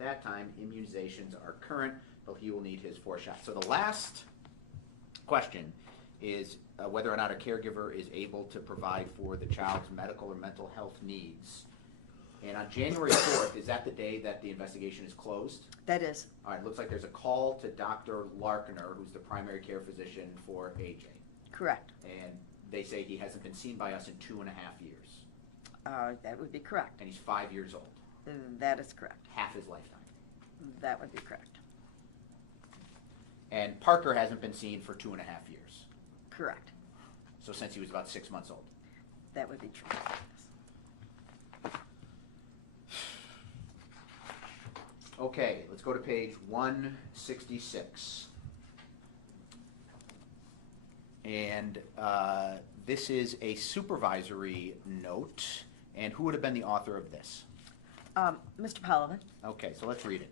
that time. Immunizations are current, but he will need his 4 shots. So the last question is whether or not a caregiver is able to provide for the child's medical or mental health needs. And on January 4th, is that the day that the investigation is closed? That is. All right, looks like there's a call to Dr. Larkiner, who's the primary care physician for AJ. Correct. And they say he hasn't been seen by us in 2.5 years. That would be correct. And he's 5 years old. That is correct. Half his lifetime. That would be correct. And Parker hasn't been seen for 2.5 years. Correct. So since he was about 6 months old. That would be true. Okay, let's go to page 166. And this is a supervisory note. And who would have been the author of this? Mr. Pollivin. Okay, so let's read it.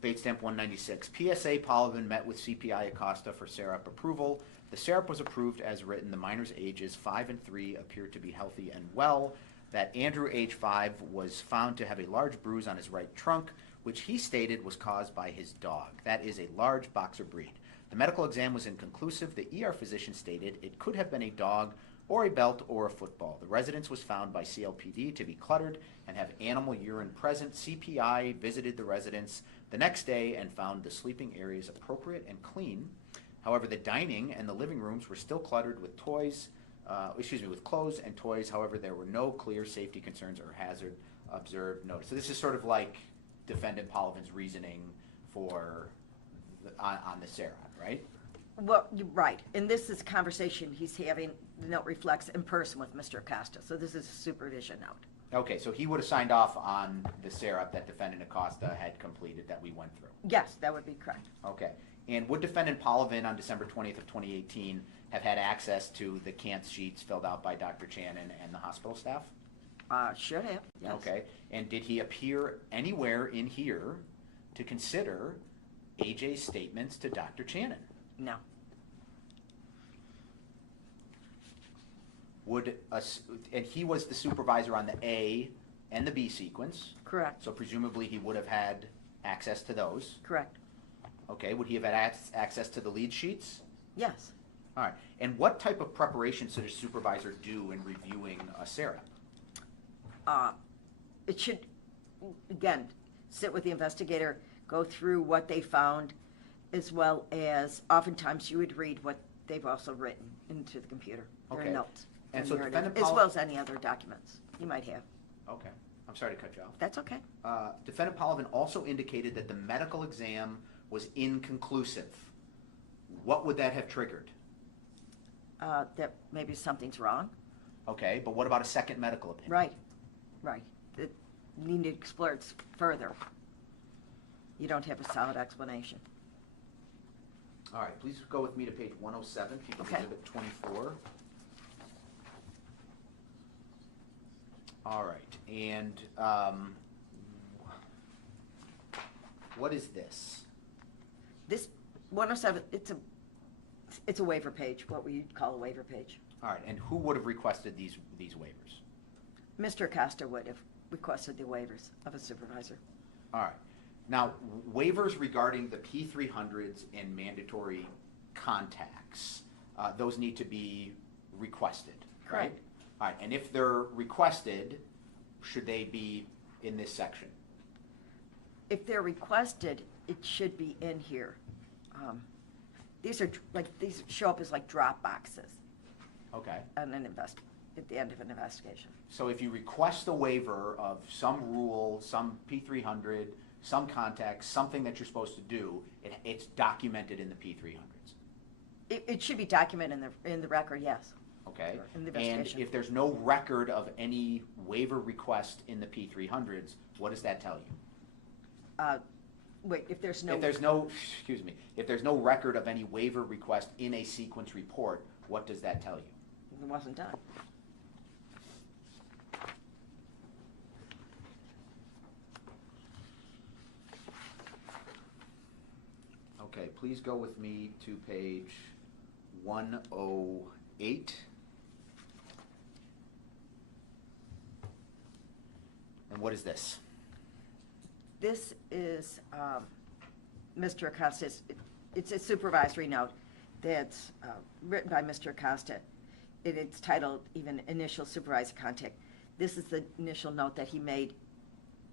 Bait stamp 196. PSA Pollivin met with CPI Acosta for SERAP approval. The SERAP was approved as written. The minor's ages 5 and 3 appear to be healthy and well. That Andrew, age 5, was found to have a large bruise on his right trunk, which he stated was caused by his dog. That is a large boxer breed. The medical exam was inconclusive. The ER physician stated it could have been a dog or a belt or a football. The residence was found by CLPD to be cluttered and have animal urine present. CPI visited the residence the next day and found the sleeping areas appropriate and clean. However, the dining and the living rooms were still cluttered with with clothes and toys. However, there were no clear safety concerns or hazard observed noticed. So this is sort of like Defendant Pollivin's reasoning for on the SERAP, right? Well, you're right. And this is a conversation he's having, the note reflects in person with Mr. Acosta. So this is a supervision note. Okay, so he would have signed off on the SERAP that Defendant Acosta had completed that we went through. Yes, that would be correct. Okay. And would Defendant Pollivin on December 20th of 2018 have had access to the CANT sheets filled out by Dr. Channon and the hospital staff? Should have, yes. Okay. And did he appear anywhere in here to consider AJ's statements to Dr. Channon? No. And he was the supervisor on the A and the B sequence. Correct. So presumably he would have had access to those. Correct. Okay. Would he have had access to the lead sheets? Yes. All right. And what type of preparation should a supervisor do in reviewing a SERAP? It should, again, sit with the investigator, go through what they found, as well as oftentimes you would read what they've also written into the computer, their Okay. notes. And so Defendant as well as any other documents you might have. Okay. I'm sorry to cut you off. That's okay. Defendant Pollivin also indicated that the medical exam was inconclusive. What would that have triggered? That maybe something's wrong. Okay, but what about a second medical opinion? Right, right. You need to explore it further. You don't have a solid explanation. All right, please go with me to page 107, People's Okay. Exhibit 24. All right, and what is this? This 107, it's a waiver page, what we call a waiver page. All right, and who would have requested these waivers? Mr. Acosta would have requested the waivers of a supervisor. All right. Now, waivers regarding the P300s and mandatory contacts, those need to be requested, right? Correct. All right, and if they're requested, should they be in this section? If they're requested, it should be in here. These show up as like drop boxes Okay. at the end of an investigation. So if you request a waiver of some rule, some P300, some contact, something that you're supposed to do, it's documented in the P300s. It should be documented in the record, yes. Okay. In the And investigation. if there's no record of any waiver request in the P300s, what does that tell you? Wait, if there's no... If there's no record of any waiver request in a sequence report, what does that tell you? It wasn't done. Okay, please go with me to page 108. And what is this? This is Mr. Acosta's, it's a supervisory note that's written by Mr. Acosta. It's titled even Initial Supervisor Contact. This is the initial note that he made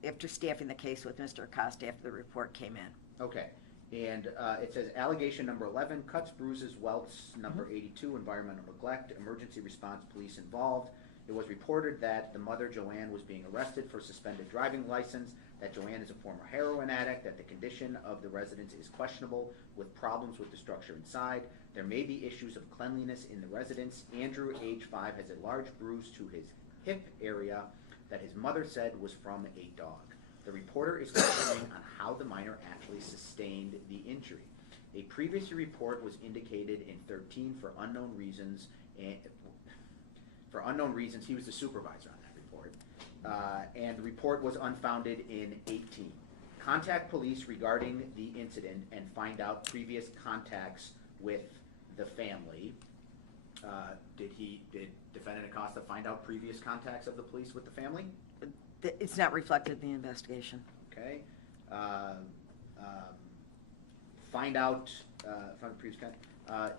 after staffing the case with Mr. Acosta after the report came in. Okay, and it says allegation number 11, cuts, bruises, welts, number 82, environmental neglect, emergency response, police involved. It was reported that the mother, Joanne, was being arrested for suspended driving license, that Joanne is a former heroin addict, that the condition of the residence is questionable with problems with the structure inside. There may be issues of cleanliness in the residence. Andrew, age 5, has a large bruise to his hip area that his mother said was from a dog. The reporter is questioning on how the minor actually sustained the injury. A previous report was indicated in 13 for unknown reasons, and he was the supervisor on that report, and the report was unfounded in 18. Contact police regarding the incident and find out previous contacts with the family. Did Defendant Acosta find out previous contacts of the police with the family? It's not reflected in the investigation. Okay. Find out from previous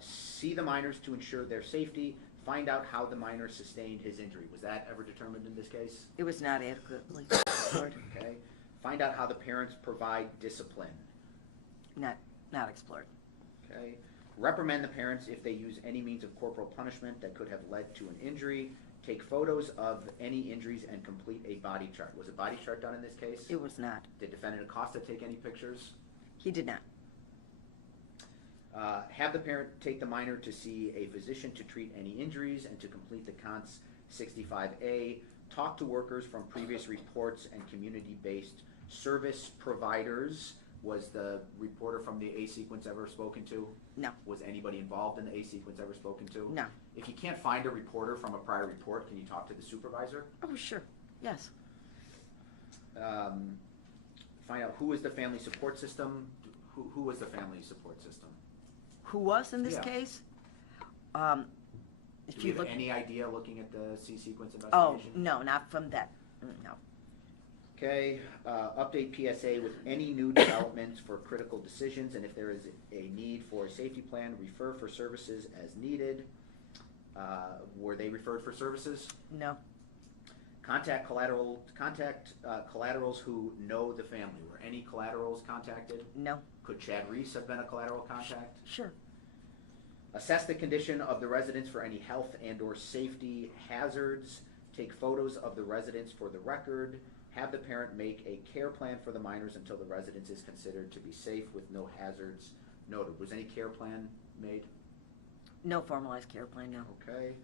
see the minors to ensure their safety. Find out how the minor sustained his injury. Was that ever determined in this case? It was not adequately explored. Okay. Find out how the parents provide discipline. Not explored. Okay. Reprimand the parents if they use any means of corporal punishment that could have led to an injury. Take photos of any injuries and complete a body chart. Was a body chart done in this case? It was not. Did Defendant Acosta take any pictures? He did not. Have the parent take the minor to see a physician to treat any injuries and to complete the CONS 65A. Talk to workers from previous reports and community-based service providers. Was the reporter from the A sequence ever spoken to? No. Was anybody involved in the A sequence ever spoken to? No. If you can't find a reporter from a prior report, can you talk to the supervisor? Oh, sure. Yes. Find out who is the family support system. Who was the family support system? Who was in this Yeah. case? Do you have any idea looking at the C sequence Oh, investigation? no, not from that. No. Okay, update PSA with any new developments for critical decisions, and if there is a need for a safety plan, refer for services as needed. Were they referred for services? No. Contact collaterals who know the family. Were any collaterals contacted? No. Could Chad Reese have been a collateral contact? Sure. Assess the condition of the residence for any health and or safety hazards. Take photos of the residence for the record. Have the parent make a care plan for the minors until the residence is considered to be safe with no hazards noted. Was any care plan made? No formalized care plan, no. Okay.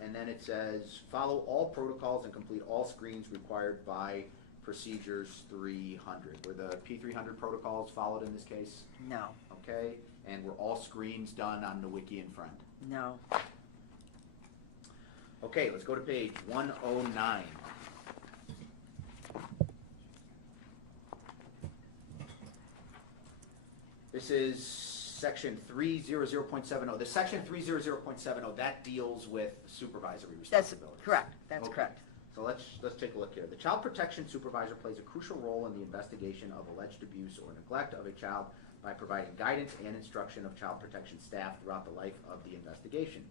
And then it says, follow all protocols and complete all screens required by Procedures 300. Were the P300 protocols followed in this case? No. Okay. And were all screens done on the Wiki and Friend? No. Okay, let's go to page 109. This is section 300.70. The section 300.70, that deals with supervisory That's responsibilities. correct. That's Okay. correct. So let's take a look here. The child protection supervisor plays a crucial role in the investigation of alleged abuse or neglect of a child by providing guidance and instruction of child protection staff throughout the life of the investigation.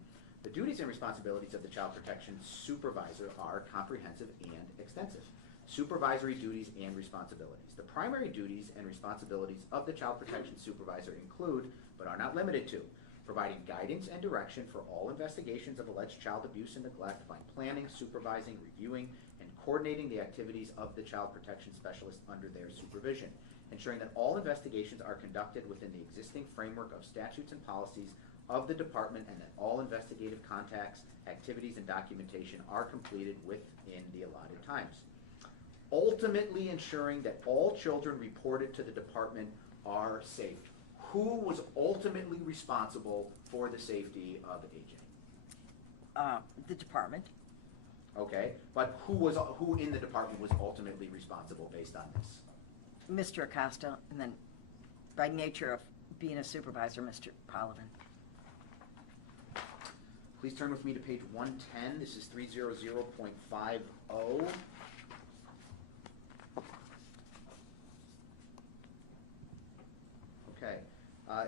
The duties and responsibilities of the child protection supervisor are comprehensive and extensive. Supervisory duties and responsibilities. The primary duties and responsibilities of the child protection supervisor include, but are not limited to, providing guidance and direction for all investigations of alleged child abuse and neglect by planning, supervising, reviewing, and coordinating the activities of the child protection specialist under their supervision, ensuring that all investigations are conducted within the existing framework of statutes and policies of the department and that all investigative contacts, activities, and documentation are completed within the allotted times. Ultimately ensuring that all children reported to the department are safe. Who was ultimately responsible for the safety of AJ? The department. Okay, but who in the department was ultimately responsible based on this? Mr. Acosta, and then by nature of being a supervisor, Mr. Polovin. Please turn with me to page 110. This is 300.50. Okay.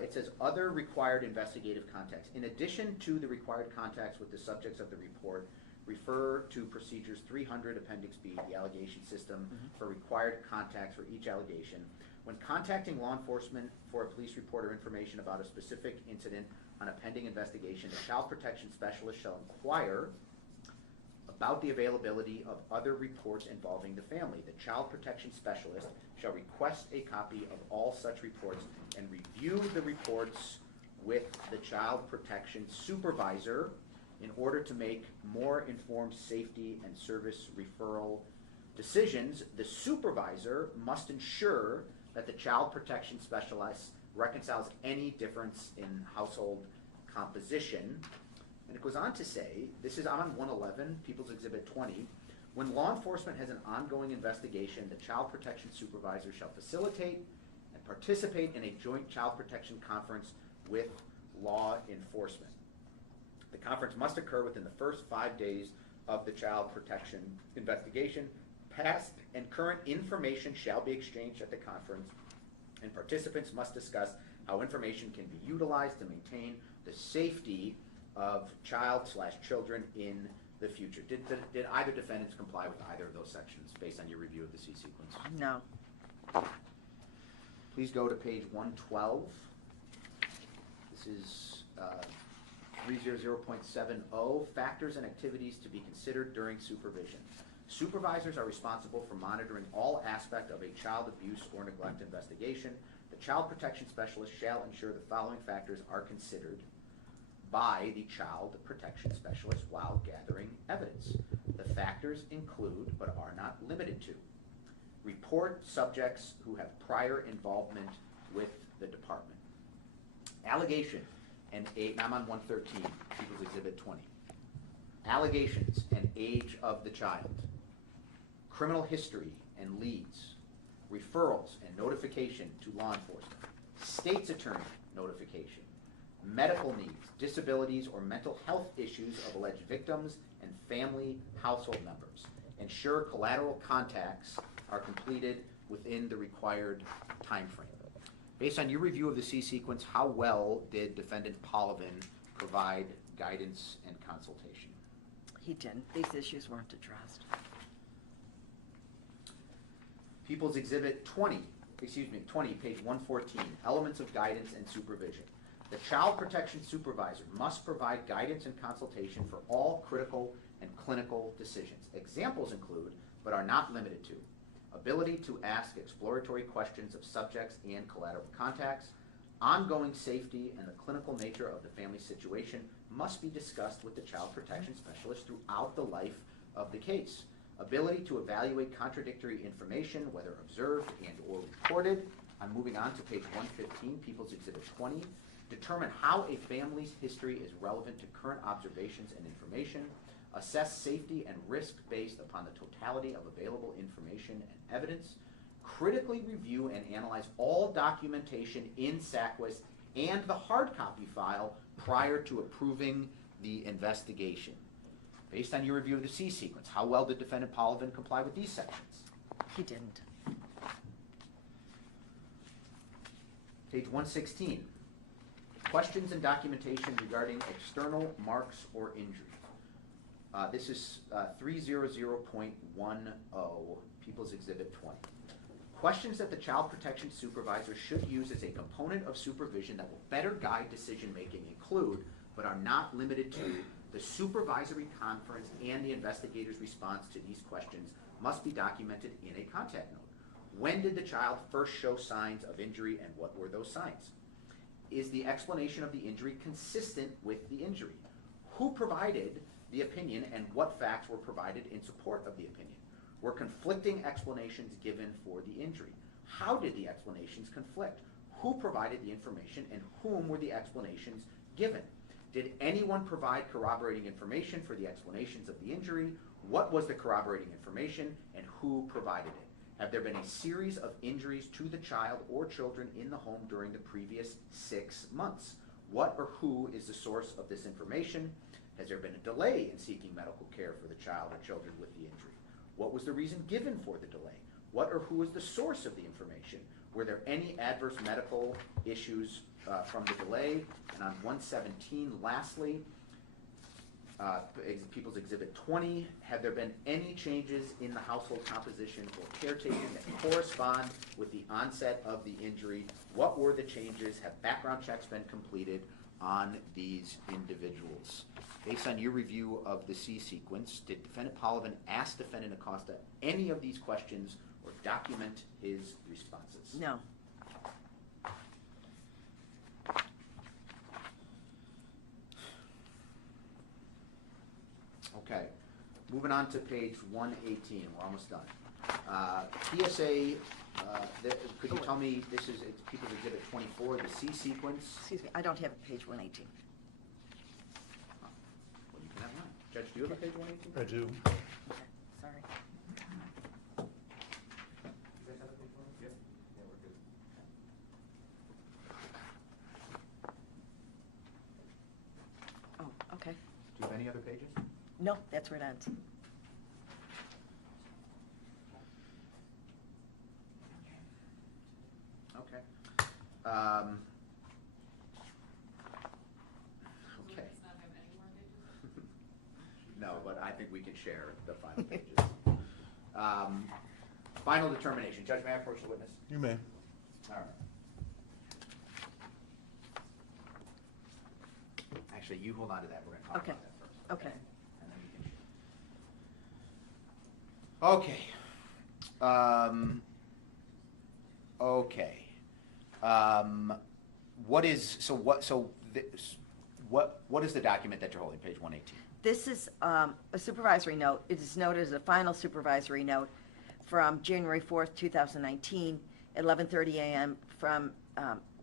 It says other required investigative contacts. In addition to the required contacts with the subjects of the report, refer to procedures 300 Appendix B, the allegation system, for required contacts for each allegation. When contacting law enforcement for a police report or information about a specific incident on a pending investigation, the child protection specialist shall inquire about the availability of other reports involving the family. The child protection specialist shall request a copy of all such reports and review the reports with the child protection supervisor in order to make more informed safety and service referral decisions. The supervisor must ensure that the child protection specialist reconciles any difference in household composition. And it goes on to say, this is on 111, People's Exhibit 20, when law enforcement has an ongoing investigation, the child protection supervisor shall facilitate and participate in a joint child protection conference with law enforcement. The conference must occur within the first 5 days of the child protection investigation. Past and current information shall be exchanged at the conference, and participants must discuss how information can be utilized to maintain the safety of child/children in the future. Did either defendants comply with either of those sections based on your review of the C sequence? No. Please go to page 112. This is 300.70, factors and activities to be considered during supervision. Supervisors are responsible for monitoring all aspects of a child abuse or neglect investigation. The child protection specialist shall ensure the following factors are considered by the child protection specialist while gathering evidence. The factors include, but are not limited to, report subjects who have prior involvement with the department. Allegation and age, I'm on 113, People's Exhibit 20. Allegations and age of the child. Criminal history and leads. Referrals and notification to law enforcement. State's attorney notification. Medical needs, disabilities, or mental health issues of alleged victims and family household members. Ensure collateral contacts are completed within the required time frame. Based on your review of the C sequence, how well did Defendant Polovin provide guidance and consultation? He didn't. These issues weren't addressed. People's Exhibit 20, page 114, elements of guidance and supervision. The child protection supervisor must provide guidance and consultation for all critical and clinical decisions. Examples include, but are not limited to, ability to ask exploratory questions of subjects and collateral contacts. Ongoing safety and the clinical nature of the family situation must be discussed with the child protection specialist throughout the life of the case. Ability to evaluate contradictory information, whether observed and or reported. I'm moving on to page 115, People's Exhibit 20. Determine how a family's history is relevant to current observations and information. Assess safety and risk based upon the totality of available information and evidence. Critically review and analyze all documentation in SACWIS and the hard copy file prior to approving the investigation. Based on your review of the C sequence, how well did Defendant Polovin comply with these sections? He didn't. Page 116. Questions and documentation regarding external marks or injury. This is 300.10, People's Exhibit 20. Questions that the child protection supervisor should use as a component of supervision that will better guide decision making include, but are not limited to, the supervisory conference and the investigator's response to these questions must be documented in a contact note. When did the child first show signs of injury and what were those signs? Is the explanation of the injury consistent with the injury? Who provided the opinion and what facts were provided in support of the opinion? Were conflicting explanations given for the injury? How did the explanations conflict? Who provided the information and whom were the explanations given? Did anyone provide corroborating information for the explanations of the injury? What was the corroborating information and who provided it? Have there been a series of injuries to the child or children in the home during the previous 6 months? What or who is the source of this information? Has there been a delay in seeking medical care for the child or children with the injury? What was the reason given for the delay? What or who is the source of the information? Were there any adverse medical issues from the delay? And on 117, lastly, People's Exhibit 20, have there been any changes in the household composition or caretaking that correspond with the onset of the injury? What were the changes? Have background checks been completed on these individuals? Based on your review of the C sequence, did Defendant Polovin ask Defendant Acosta any of these questions or document his responses? No. Okay, moving on to page 118, we're almost done. PSA, could you tell me, it's People's Exhibit 24, the C sequence? Excuse me, I don't have page 118. Well, you can have mine. Judge, do you have a page 118? I do. Okay, sorry. You guys have a page 118? Yep. Yeah, we're good. Oh, okay. Do you have any other pages? No, that's where it ends. Okay. Okay. No, but I think we can share the final pages. Final determination. Judge, may I approach the witness? You may. All right. Actually, you hold on to that. We're going to talk Okay. about that first. Okay. And then we can share. Okay. What is the document that you're holding, page 118? This is a supervisory note. It is noted as a final supervisory note from January 4th, 2019, 11:30 a.m. from,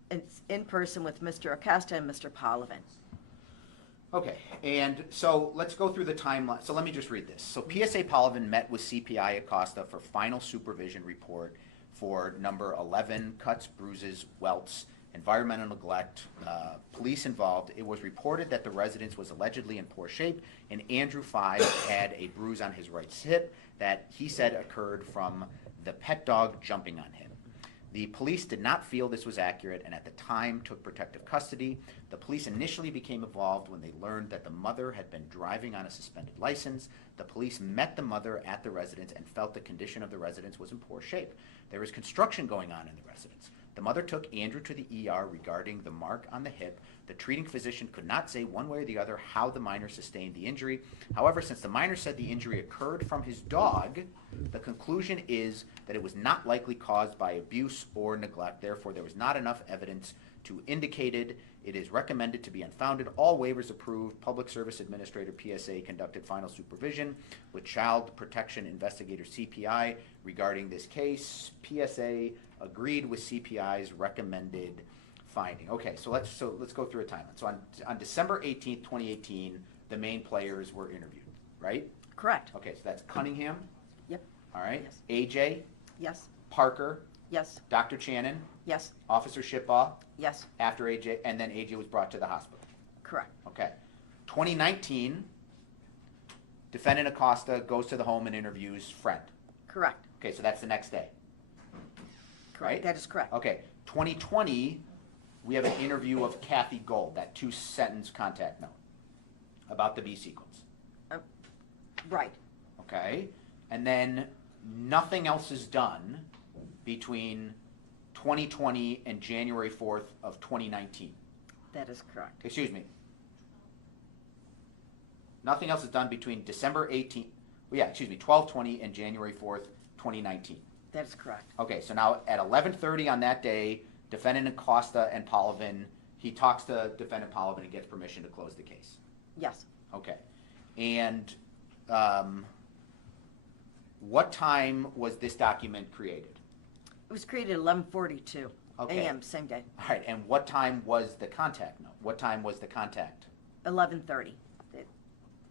it's in person with Mr. Acosta and Mr. Polovin. Okay, and so let's go through the timeline. So let me just read this. So PSA Polovin met with CPI Acosta for final supervision report for number 11, cuts, bruises, welts, environmental neglect, police involved. It was reported that the residence was allegedly in poor shape, and Andrew 5 had a bruise on his right hip that he said occurred from the pet dog jumping on him. The police did not feel this was accurate and at the time took protective custody. The police initially became involved when they learned that the mother had been driving on a suspended license. The police met the mother at the residence and felt the condition of the residence was in poor shape. There was construction going on in the residence. The mother took Andrew to the ER regarding the mark on the hip. The treating physician could not say one way or the other how the minor sustained the injury. However, since the minor said the injury occurred from his dog, the conclusion is that it was not likely caused by abuse or neglect. Therefore, there was not enough evidence to indicate it. It is recommended to be unfounded. All waivers approved. Public Service Administrator PSA conducted final supervision with Child Protection Investigator CPI regarding this case. PSA agreed with CPI's recommended finding. Okay, so let's go through a timeline. So on December 18th, 2018, the main players were interviewed, right? Correct. Okay, so that's Cunningham. Yep. All right. Yes. AJ, Yes. Parker, Yes. Dr. Channon, Yes. Officer Shipbaugh, Yes. after AJ, and then AJ was brought to the hospital. Correct. Okay. 2019, Defendant Acosta goes to the home and interviews Friend. Correct. Okay, so that's the next day. Correct. Right? That is correct. Okay. 2020, we have an interview of Kathy Gold, that 2-sentence contact note about the B sequence. Right. Okay. And then nothing else is done between 2020 and January 4th of 2019. That is correct. Excuse me. Nothing else is done between December 18th, 12/20 and January 4th, 2019. That is correct. Okay, so now at 11:30 on that day, Defendant Acosta and Polovin, he talks to Defendant Polovin and gets permission to close the case. Yes. Okay. And what time was this document created? It was created at 11:42 Okay. a.m. same day. All right, and what time was the contact note? What time was the contact? 11:30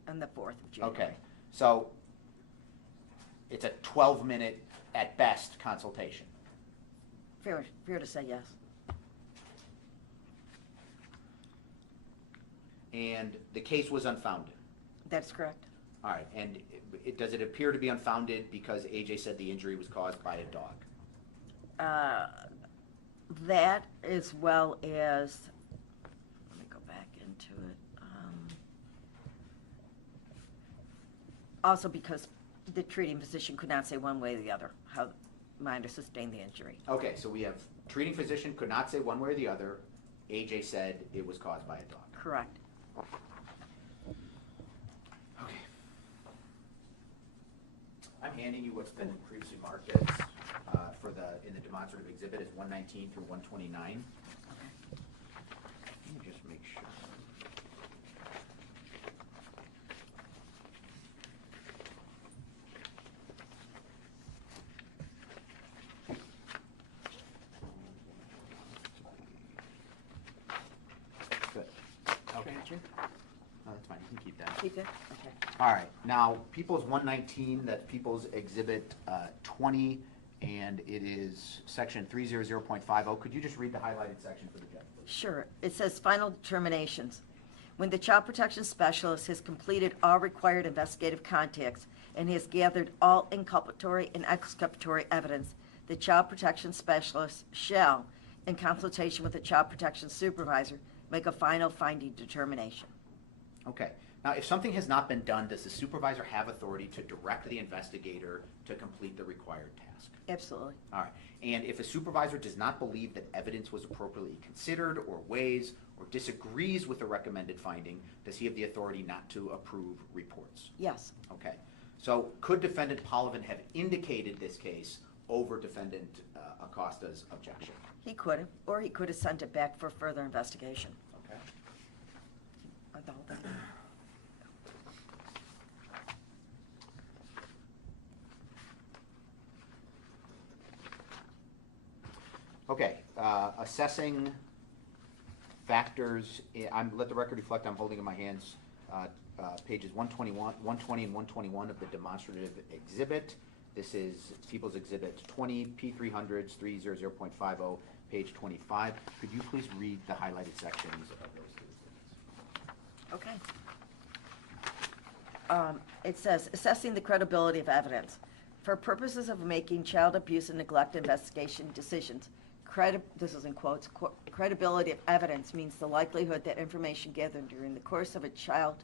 on the 4th of January. Okay, so it's a 12-minute, at best, consultation. Fair to say yes. And the case was unfounded. That's correct. All right, and does it appear to be unfounded because AJ said the injury was caused by a dog? That as well as, let me go back into it. Also because the treating physician could not say one way or the other how Minor sustained the injury. Okay, so we have treating physician could not say one way or the other. AJ said it was caused by a dog. Correct. Okay. I'm handing you what's been previously marked as in the demonstrative exhibit as 119 through 129. Let me just make sure. Good. Okay. Gotcha. No, that's fine. You can keep that. Keep it? Okay. All right. Now, People's 119, that's People's Exhibit 20, and it is section 300.50. Could you just read the highlighted section for the judge, please? Sure. It says final determinations. When the child protection specialist has completed all required investigative contacts and has gathered all inculpatory and exculpatory evidence, the child protection specialist shall, in consultation with the child protection supervisor, make a final finding determination. Okay. Now, if something has not been done, does the supervisor have authority to direct the investigator to complete the required task? Absolutely. All right. And if a supervisor does not believe that evidence was appropriately considered or weighs or disagrees with the recommended finding, does he have the authority not to approve reports? Yes. Okay. So could Defendant Polovin have indicated this case over Defendant Acosta's objection? He could have, or he could have sent it back for further investigation. Okay. The whole thing. Okay, assessing factors, let the record reflect I'm holding in my hands pages 120 and 121 of the demonstrative exhibit. This is People's Exhibit 20, P300s, 300.50, page 25. Could you please read the highlighted sections of those two exhibits? Okay. It says, assessing the credibility of evidence. For purposes of making child abuse and neglect investigation decisions, this is in quotes, credibility of evidence means the likelihood that information gathered during the course of a child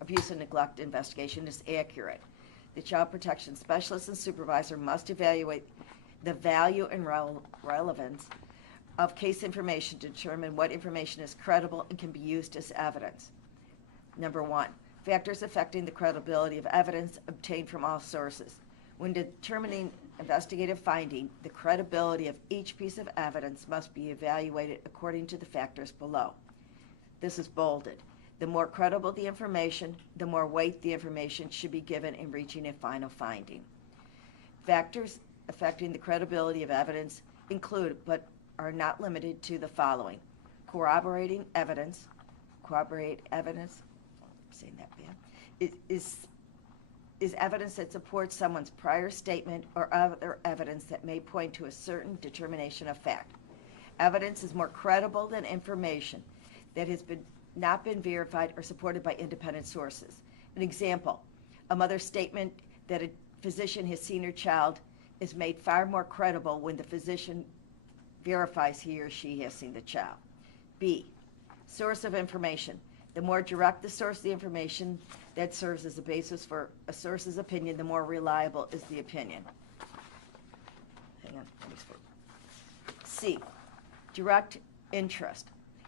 abuse and neglect investigation is accurate. The child protection specialist and supervisor must evaluate the value and relevance of case information to determine what information is credible and can be used as evidence. Number one, factors affecting the credibility of evidence obtained from all sources. When determining investigative finding, the credibility of each piece of evidence must be evaluated according to the factors below. This is bolded. The more credible the information, the more weight the information should be given in reaching a final finding. Factors affecting the credibility of evidence include, but are not limited to, the following: corroborating evidence, I'm saying that bad, is evidence that supports someone's prior statement or other evidence that may point to a certain determination of fact. Evidence is more credible than information that has not been verified or supported by independent sources. An example, a mother's statement that a physician has seen her child is made far more credible when the physician verifies he or she has seen the child. B, source of information. The more direct the source of the information that serves as a basis for a source's opinion, the more reliable is the opinion. Hang on. C, direct interest.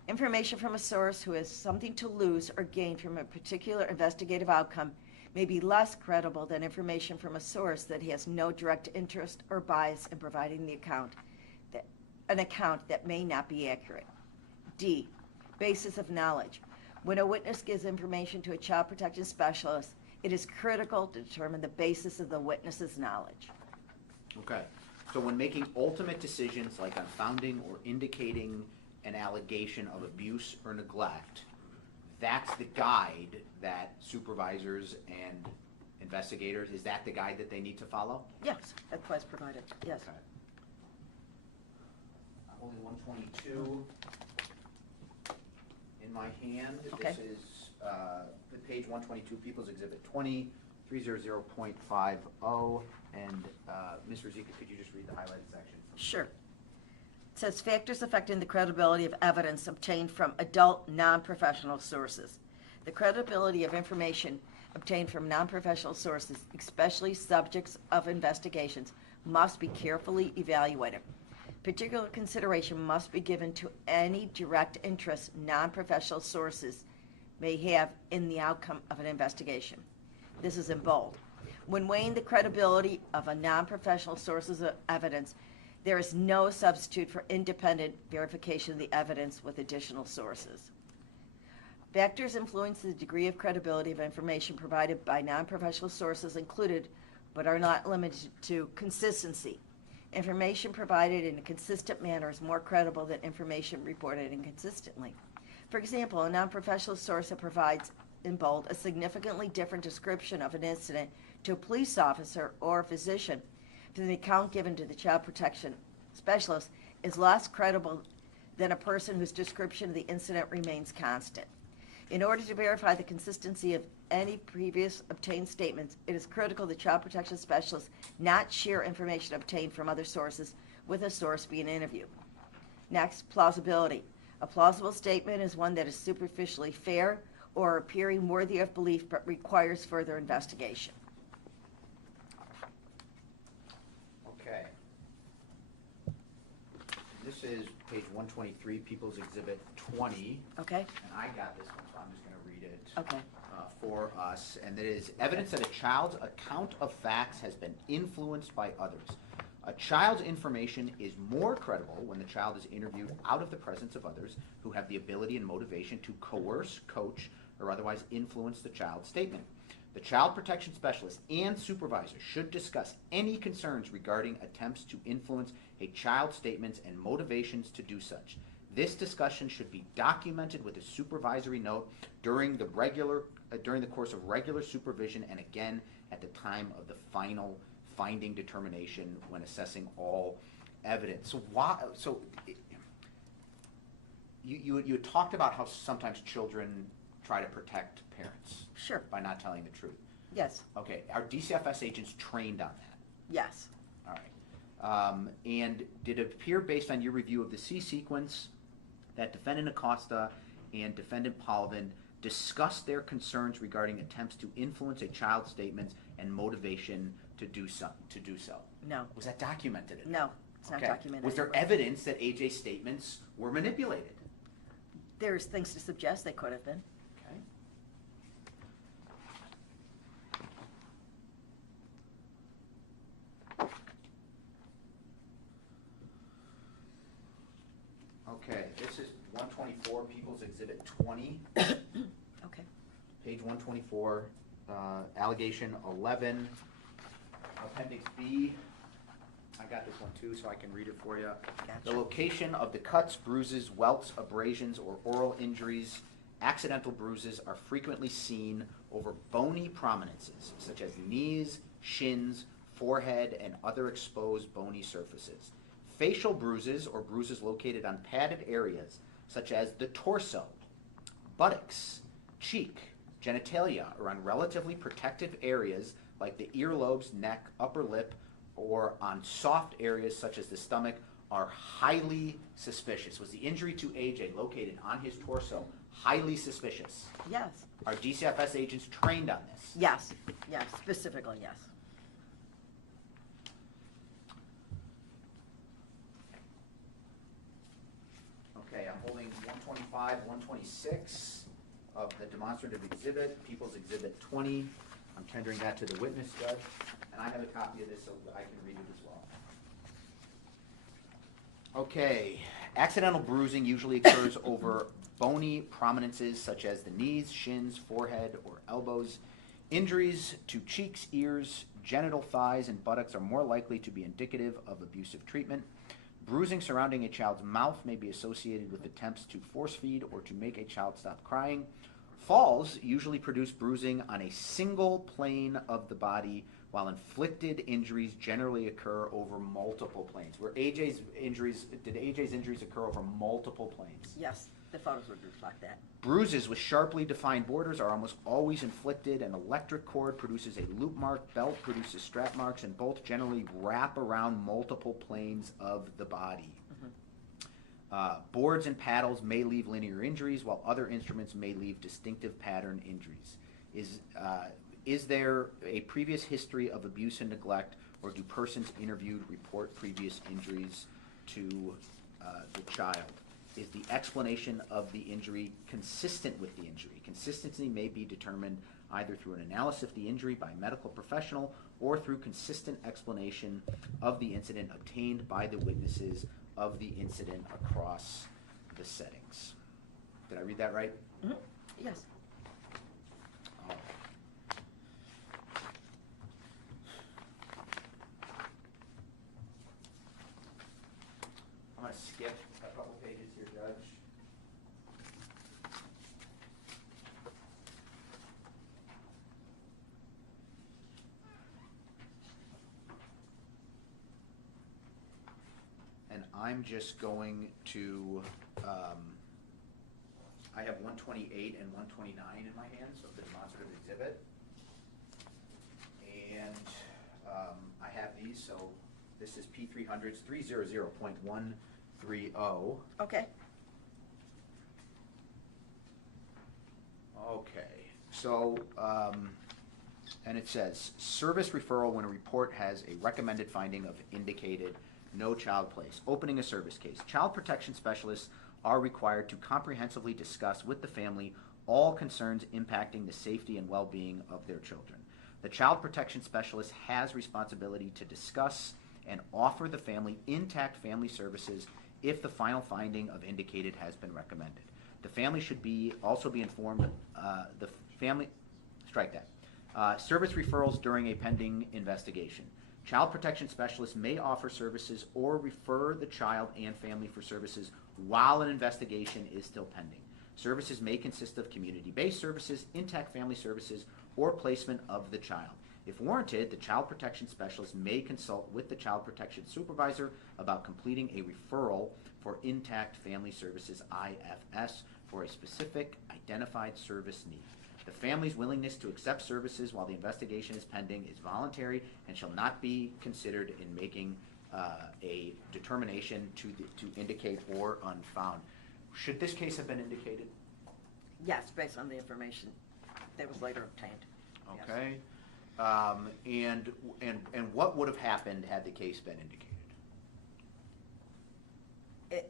Information from a source who has something to lose or gain from a particular investigative outcome may be less credible than information from a source that has no direct interest or bias in providing an account that may not be accurate. D, basis of knowledge. When a witness gives information to a child protection specialist, it is critical to determine the basis of the witness's knowledge. Okay. So when making ultimate decisions like on founding or indicating an allegation of abuse or neglect, that's the guide that supervisors and investigators, is that the guide that they need to follow? Yes, that's why it's provided. Yes. Okay. I'm holding 122 in my hand. Okay. This is page 122, People's Exhibit 20, 300.50. And Ms. Ruzicka, could you just read the highlighted section? Sure. It says factors affecting the credibility of evidence obtained from adult non-professional sources. The credibility of information obtained from non-professional sources, especially subjects of investigations, must be carefully evaluated. Particular consideration must be given to any direct interest non-professional sources may have in the outcome of an investigation. This is in bold. When weighing the credibility of a non-professional source's evidence, there is no substitute for independent verification of the evidence with additional sources. Factors influence the degree of credibility of information provided by non-professional sources included, but are not limited to, consistency. Information provided in a consistent manner is more credible than information reported inconsistently. For example, a non-professional source that provides, in bold, a significantly different description of an incident to a police officer or a physician than the account given to the child protection specialist is less credible than a person whose description of the incident remains constant. In order to verify the consistency of any previous obtained statements, it is critical the child protection specialist not share information obtained from other sources with a source being interviewed. Next, plausibility. A plausible statement is one that is superficially fair or appearing worthy of belief but requires further investigation. Okay. This is page 123, People's Exhibit 20. Okay? And I got this one, so I'm just going to read it Okay. for us. And it is evidence that a child's account of facts has been influenced by others. A child's information is more credible when the child is interviewed out of the presence of others who have the ability and motivation to coerce, coach, or otherwise influence the child's statement. The child protection specialist and supervisor should discuss any concerns regarding attempts to influence a child's statements and motivations to do such. This discussion should be documented with a supervisory note during the course of regular supervision and again at the time of the final finding determination when assessing all evidence. So you had talked about how sometimes children try to protect parents. Sure. By not telling the truth. Yes. Okay. Are DCFS agents trained on that? Yes. All right. And did it appear, based on your review of the C sequence, that Defendant Acosta and Defendant Polavin discussed their concerns regarding attempts to influence a child's statements and motivation to do so? No. Was that documented? No, it's not documented. Was there evidence that AJ's statements were manipulated? There's things to suggest they could have been. Okay. Okay, this is 124, People's Exhibit 20. Okay. Page 124, allegation 11, Appendix B. I got this one too, so I can read it for you. Gotcha. The location of the cuts, bruises, welts, abrasions, or oral injuries, accidental bruises are frequently seen over bony prominences, such as knees, shins, forehead, and other exposed bony surfaces. Facial bruises or bruises located on padded areas, such as the torso, buttocks, cheek, genitalia, or on relatively protective areas like the earlobes, neck, upper lip, or on soft areas such as the stomach are highly suspicious. Was the injury to AJ located on his torso highly suspicious? Yes. Are DCFS agents trained on this? Yes. Yes. Specifically, yes. Okay, I'm holding 125, 126 of the demonstrative exhibit, People's Exhibit 20. I'm tendering that to the witness judge, and I have a copy of this so I can read it as well. Okay, accidental bruising usually occurs over bony prominences such as the knees, shins, forehead, or elbows. Injuries to cheeks, ears, genital thighs, and buttocks are more likely to be indicative of abusive treatment. Bruising surrounding a child's mouth may be associated with attempts to force feed or to make a child stop crying. Falls usually produce bruising on a single plane of the body, while while inflicted injuries generally occur over multiple planes. Did AJ's injuries occur over multiple planes? Yes, the photos would reflect that. Bruises with sharply defined borders are almost always inflicted. An electric cord produces a loop mark, belt produces strap marks, and both generally wrap around multiple planes of the body. Boards and paddles may leave linear injuries, while other instruments may leave distinctive pattern injuries. Is there a previous history of abuse and neglect, or do persons interviewed report previous injuries to the child? Is the explanation of the injury consistent with the injury? Consistency may be determined either through an analysis of the injury by a medical professional or through consistent explanation of the incident obtained by the witnesses of the incident across the settings. Did I read that right? Mm-hmm. Yes. Oh. I'm going to skip a couple pages here, Judge. And I'm just going to, I have 128 and 129 in my hands of the demonstrative exhibit. And I have these, so this is P300's 300.130. Okay. Okay, so, and it says, service referral when a report has a recommended finding of indicated no child place. Opening a service case. Child protection specialists are required to comprehensively discuss with the family all concerns impacting the safety and well-being of their children. The child protection specialist has responsibility to discuss and offer the family intact family services if the final finding of indicated has been recommended. The family should also be informed, service referrals during a pending investigation. Child protection specialists may offer services or refer the child and family for services while an investigation is still pending. Services may consist of community-based services, intact family services, or placement of the child. If warranted, the child protection specialist may consult with the child protection supervisor about completing a referral for intact family services, IFS, for a specific identified service need. The family's willingness to accept services while the investigation is pending is voluntary and shall not be considered in making a determination to indicate or unfound. Should this case have been indicated? Yes, based on the information that was later obtained. Okay. Yes. And what would have happened had the case been indicated?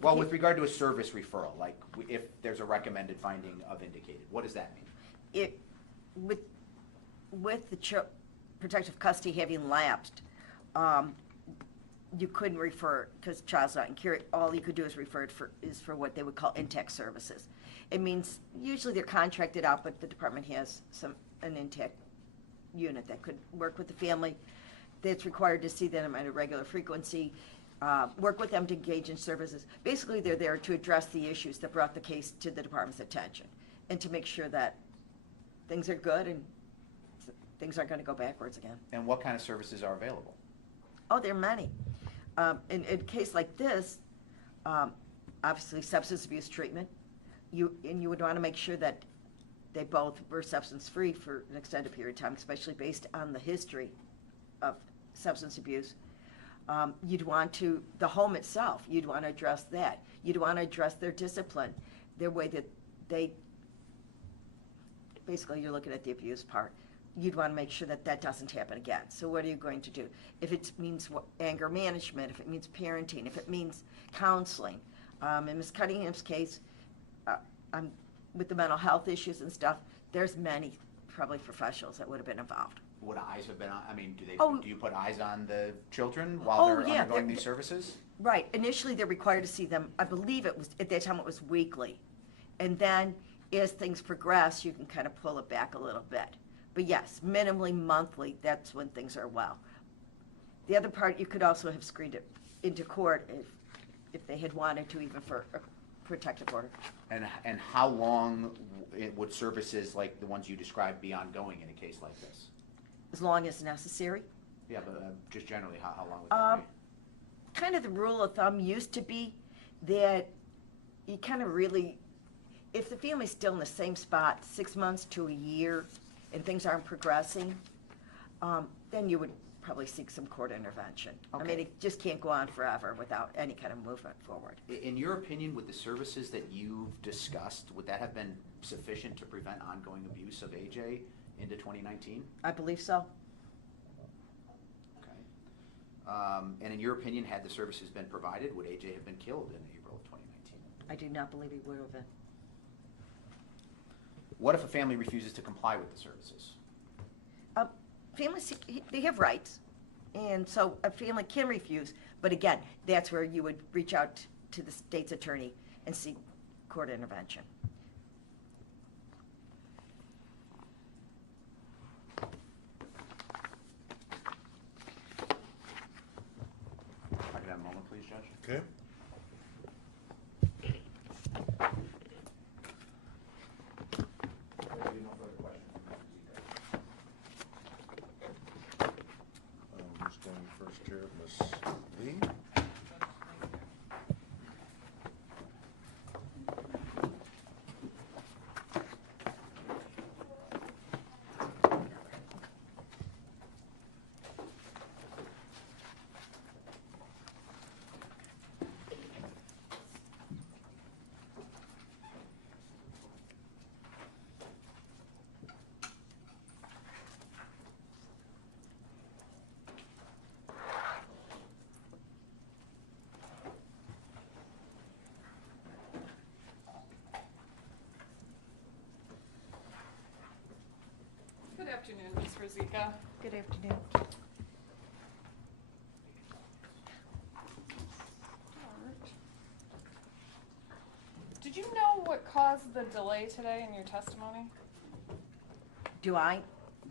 With regard to a service referral, like if there's a recommended finding of indicated, what does that mean? With the protective custody having lapsed, you couldn't refer because the child's not in care. All you could do is refer it for what they would call intact services. It means usually they're contracted out, but the department has an intact unit that could work with the family. That's required to see them at a regular frequency. Work with them to engage in services. Basically, they're there to address the issues that brought the case to the department's attention and to make sure that things are good and things aren't going to go backwards again. And what kind of services are available? Oh, there are many. In a case like this, obviously substance abuse treatment, you would want to make sure that they both were substance-free for an extended period of time, especially based on the history of substance abuse. You'd want to, the home itself, you'd want to address that. You'd want to address their discipline, their way that they, basically you're looking at the abuse part. You'd want to make sure that that doesn't happen again. So what are you going to do? If it means anger management, if it means parenting, if it means counseling. In Ms. Cunningham's case, with the mental health issues and stuff, there's many probably professionals that would have been involved. Would eyes have been on, I mean, do you put eyes on the children while they're undergoing these services? Right. Initially, they're required to see them, I believe it was, at that time it was weekly. And then as things progress, you can kind of pull it back a little bit. But yes, minimally monthly, that's when things are well. The other part, you could also have screened it into court if they had wanted to, even for a protective order. And how long would services like the ones you described be ongoing in a case like this? As long as necessary. Yeah, but just generally, how long would that be? Kind of the rule of thumb used to be that you kind of really, if the family's still in the same spot 6 months to a year and things aren't progressing, then you would probably seek some court intervention. Okay. I mean, it just can't go on forever without any kind of movement forward. In your opinion, would the services that you've discussed, would that have been sufficient to prevent ongoing abuse of AJ into 2019? I believe so. Okay. And in your opinion, had the services been provided, would AJ have been killed in April of 2019? I do not believe he would have been. What if a family refuses to comply with the services? Families, they have rights, and so a family can refuse, but again, that's where you would reach out to the state's attorney and seek court intervention. If I could have a moment, please, Judge? Okay. Who's going first here? Miss Lee? Good afternoon, Ms. Rosika. Good afternoon. Did you know what caused the delay today in your testimony? Do I?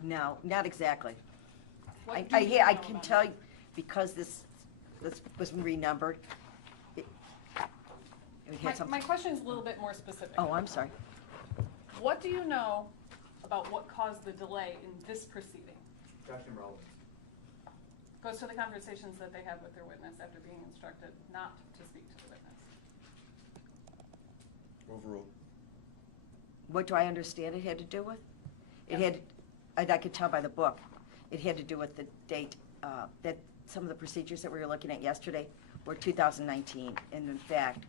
No, not exactly. What I do you know can about tell it? you, because this was renumbered. We had My something. question is a little bit more specific. Oh, I'm sorry. What do you know about what caused the delay in this proceeding? Question relevant. Goes to the conversations that they had with their witness after being instructed not to speak to the witness. Overruled. What do I understand it had to do with? It Yes. had, and I could tell by the book, it had to do with the date, that some of the procedures that we were looking at yesterday were 2019, and in fact,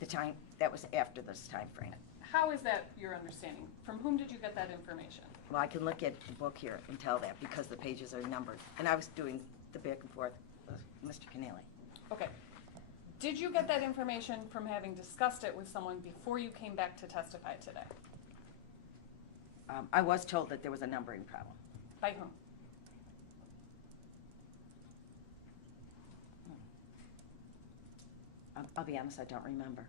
the time, that was after this time frame. How is that your understanding? From whom did you get that information? Well, I can look at the book here and tell that because the pages are numbered, and I was doing the back and forth with Mr. Keneally. Okay. Did you get that information from having discussed it with someone before you came back to testify today? I was told that there was a numbering problem. By whom? I'll be honest, I don't remember.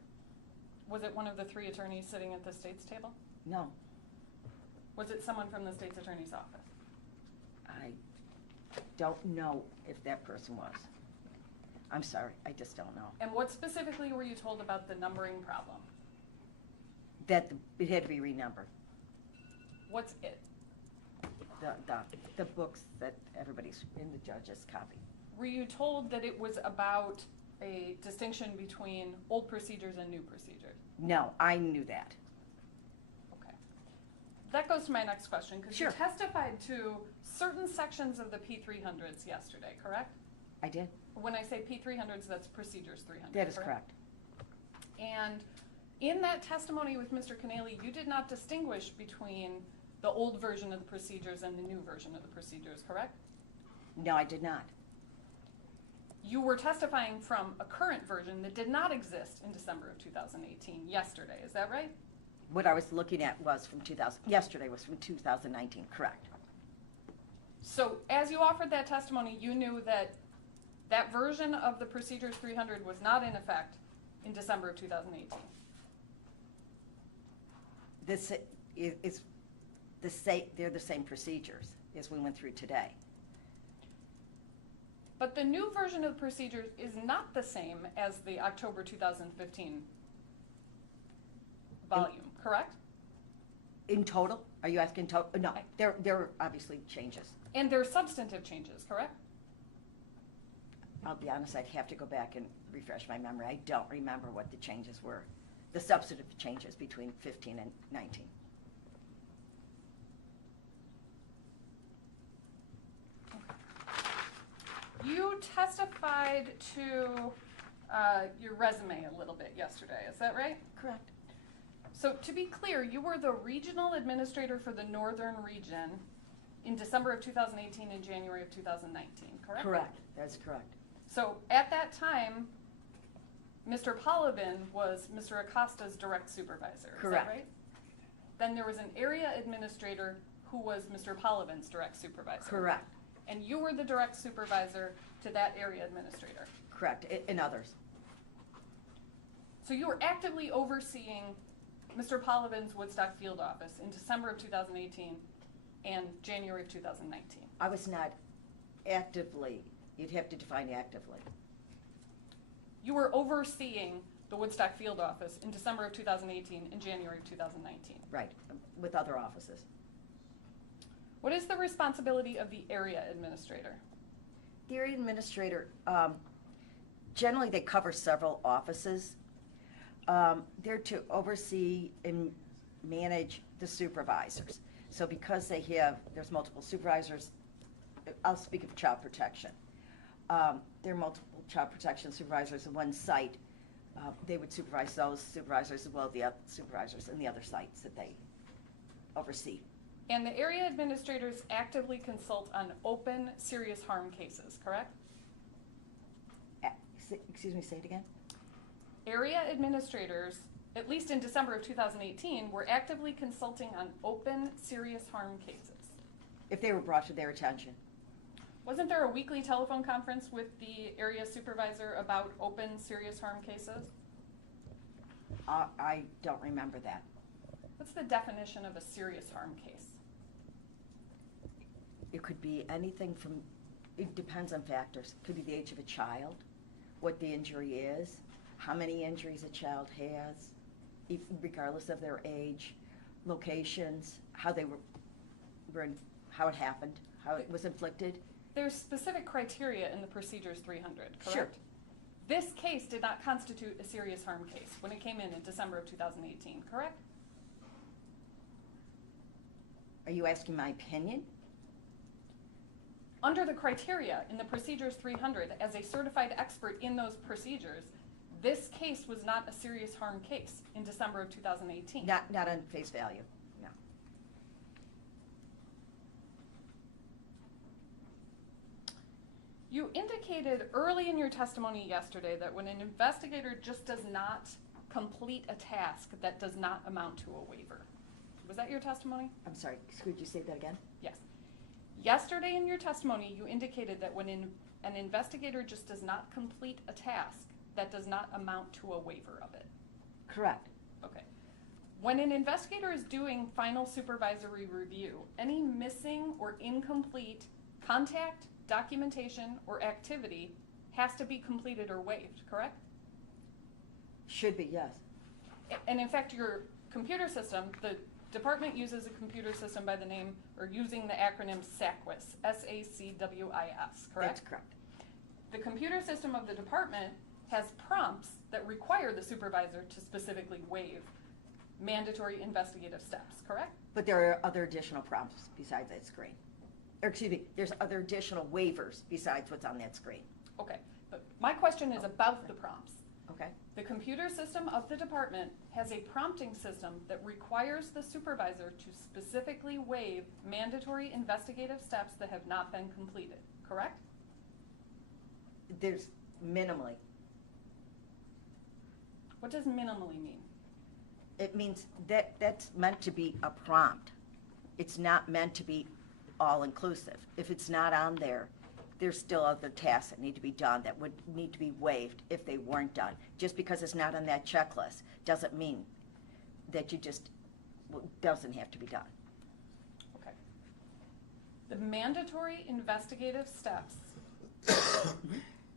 Was it one of the 3 attorneys sitting at the state's table? No, Was it someone from the state's attorney's office? I don't know if that person was. I'm sorry, I just don't know. And what specifically were you told about the numbering problem? That it had to be renumbered. What's it? The books that everybody's in the judge's copy. Were you told that it was about a distinction between old procedures and new procedures? No, I knew that. Okay. That goes to my next question, because Sure. you testified to certain sections of the P300s yesterday, correct? I did. When I say P300s, that's procedures 300. That is correct. And in that testimony with Mr. Keneally, you did not distinguish between the old version of the procedures and the new version of the procedures, correct? No, I did not. You were testifying from a current version that did not exist in December of 2018 yesterday, is that right? What I was looking at was from 2000, yesterday was from 2019, correct. So as you offered that testimony, you knew that that version of the Procedures 300 was not in effect in December of 2018. This is the same, they're the same procedures as we went through today. But the new version of the procedures is not the same as the October 2015 volume, correct? In total? Are you asking total? No, there are obviously changes. And they're substantive changes, correct? I'll be honest, I'd have to go back and refresh my memory. I don't remember what the changes were, the substantive changes between 15 and 19. You testified to your resume a little bit yesterday, is that right? Correct. So to be clear, you were the regional administrator for the Northern Region in December of 2018 and January of 2019, correct? Correct, that's correct. So at that time, Mr. Polovin was Mr. Acosta's direct supervisor, Correct. is that right? Then there was an area administrator who was Mr. Polovin's direct supervisor. Correct, And you were the direct supervisor to that area administrator. correct, and others. So you were actively overseeing Mr. Polovin's Woodstock field office in December of 2018 and January of 2019. I was not actively, you'd have to define actively. You were overseeing the Woodstock field office in December of 2018 and January of 2019. Right, with other offices. What is the responsibility of the area administrator? The area administrator, generally they cover several offices. They're to oversee and manage the supervisors. So because they have, there's multiple supervisors, I'll speak of child protection. There are multiple child protection supervisors in one site. They would supervise those supervisors as well as the other supervisors in the other sites that they oversee. And the area administrators actively consult on open, serious harm cases, correct? Excuse me, say it again? Area administrators, at least in December of 2018, were actively consulting on open, serious harm cases. If they were brought to their attention. Wasn't there a weekly telephone conference with the area supervisor about open, serious harm cases? I don't remember that. What's the definition of a serious harm case? It could be anything from, it depends on factors. It could be the age of a child, what the injury is, how many injuries a child has, regardless of their age, locations, how they were how it happened, how it was inflicted. There's specific criteria in the Procedures 300, correct? Sure. This case did not constitute a serious harm case when it came in December of 2018, correct? Are you asking my opinion? Under the criteria in the Procedures 300, as a certified expert in those procedures, this case was not a serious harm case in December of 2018. Not on face value, no. You indicated early in your testimony yesterday that when an investigator just does not complete a task, that does not amount to a waiver. Was that your testimony? I'm sorry, could you say that again? Yes. Yesterday in your testimony, you indicated that when an investigator just does not complete a task, that does not amount to a waiver of it. Correct. Okay. When an investigator is doing final supervisory review, any missing or incomplete contact, documentation, or activity has to be completed or waived, correct? Should be, yes. And in fact, your computer system, the department uses a computer system by the name, or using the acronym SACWIS, S-A-C-W-I-S, correct? That's correct. The computer system of the department has prompts that require the supervisor to specifically waive mandatory investigative steps, correct? But there are other additional prompts besides that screen. Or excuse me, there's other additional waivers besides what's on that screen. Okay, but my question is about the prompts. Okay? The computer system of the department has a prompting system that requires the supervisor to specifically waive mandatory investigative steps that have not been completed, correct? There's minimally. What does minimally mean? It means that that's meant to be a prompt. It's not meant to be all-inclusive. If it's not on there, there's still other tasks that need to be done that would need to be waived if they weren't done. Just because it's not on that checklist doesn't mean that you just, doesn't have to be done. Okay. The mandatory investigative steps,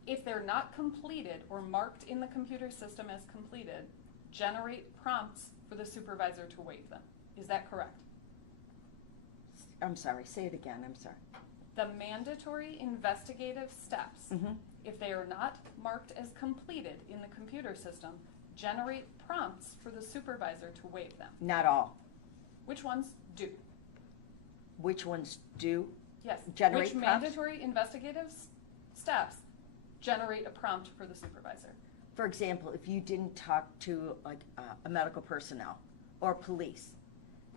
if they're not completed or marked in the computer system as completed, generate prompts for the supervisor to waive them. Is that correct? I'm sorry, say it again, I'm sorry. The mandatory investigative steps, Mm-hmm. if they are not marked as completed in the computer system, generate prompts for the supervisor to waive them. Not all. Which ones do? Which ones do? Yes. Generate Which prompts? mandatory investigative steps generate a prompt for the supervisor? For example, if you didn't talk to like a medical personnel or police,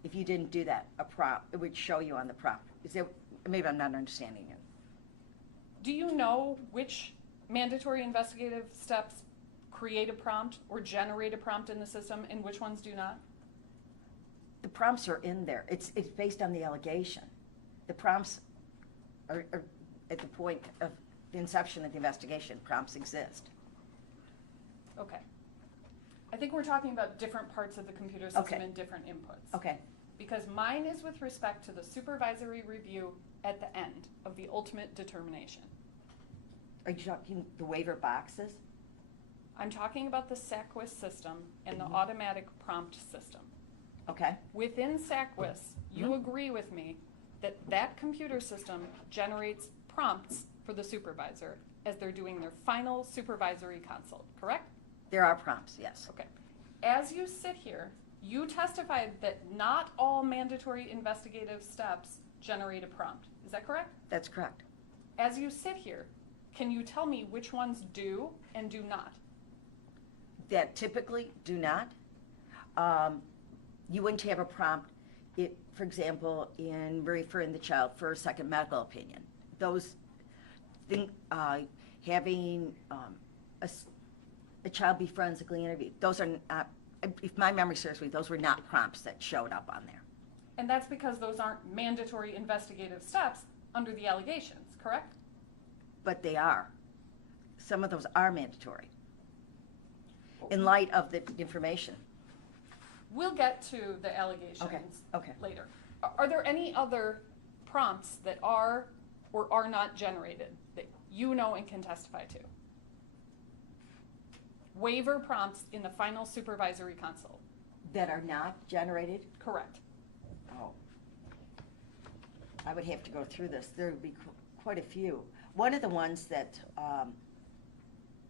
if you didn't do that, a prompt, it would show you on the prompt. Is there, maybe I'm not understanding it. Do you know which mandatory investigative steps create a prompt or generate a prompt in the system and which ones do not? The prompts are in there. It's based on the allegation. The prompts are at the point of the inception of the investigation. Prompts exist. Okay. I think we're talking about different parts of the computer system Okay. and different inputs. Okay. Because mine is with respect to the supervisory review at the end of the ultimate determination. Are you talking the waiver boxes? I'm talking about the SACWIS system and the Mhm. automatic prompt system. Okay. Within SACWIS, you Mhm. agree with me that that computer system generates prompts for the supervisor as they're doing their final supervisory consult, correct? There are prompts, yes. Okay. As you sit here, you testified that not all mandatory investigative steps generate a prompt. Is that correct? That's correct. As you sit here, can you tell me which ones do and do not? That typically do not. You wouldn't have a prompt, for example, in referring the child for a second medical opinion. Those having a child be forensically interviewed, those are not, if my memory serves me, those were not prompts that showed up on there. And that's because those aren't mandatory investigative steps under the allegations, correct? But they are. Some of those are mandatory in light of the information. We'll get to the allegations Okay. later. Are there any other prompts that are or are not generated that you know and can testify to? Waiver prompts in the final supervisory consult. That are not generated? Correct. Oh. I would have to go through this. There would be quite a few. One of the ones that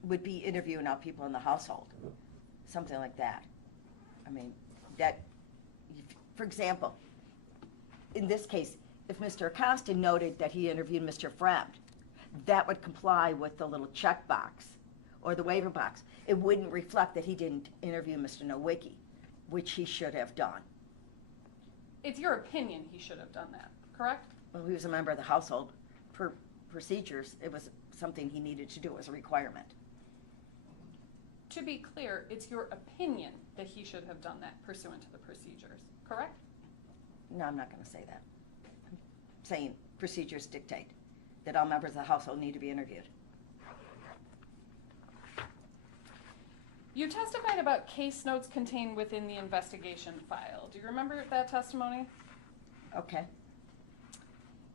would be interviewing out people in the household, something like that. I mean, that, for example, in this case, if Mr. Acosta noted that he interviewed Mr. Freund, that would comply with the little check box or the waiver box. It wouldn't reflect that he didn't interview Mr. Nowicki, which he should have done. It's your opinion he should have done that, correct? Well, he was a member of the household. Per procedures, it was something he needed to do. It was a requirement. To be clear, it's your opinion that he should have done that pursuant to the procedures, correct? No, I'm not going to say that. I'm saying procedures dictate that all members of the household need to be interviewed. You testified about case notes contained within the investigation file. Do you remember that testimony? Okay.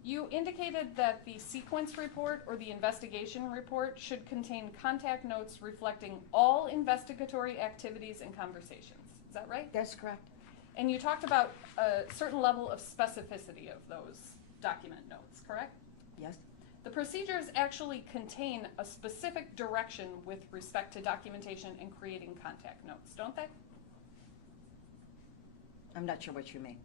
You indicated that the sequence report or the investigation report should contain contact notes reflecting all investigatory activities and conversations. Is that right? That's correct. And you talked about a certain level of specificity of those document notes, correct? Yes. The procedures actually contain a specific direction with respect to documentation and creating contact notes, don't they? I'm not sure what you mean.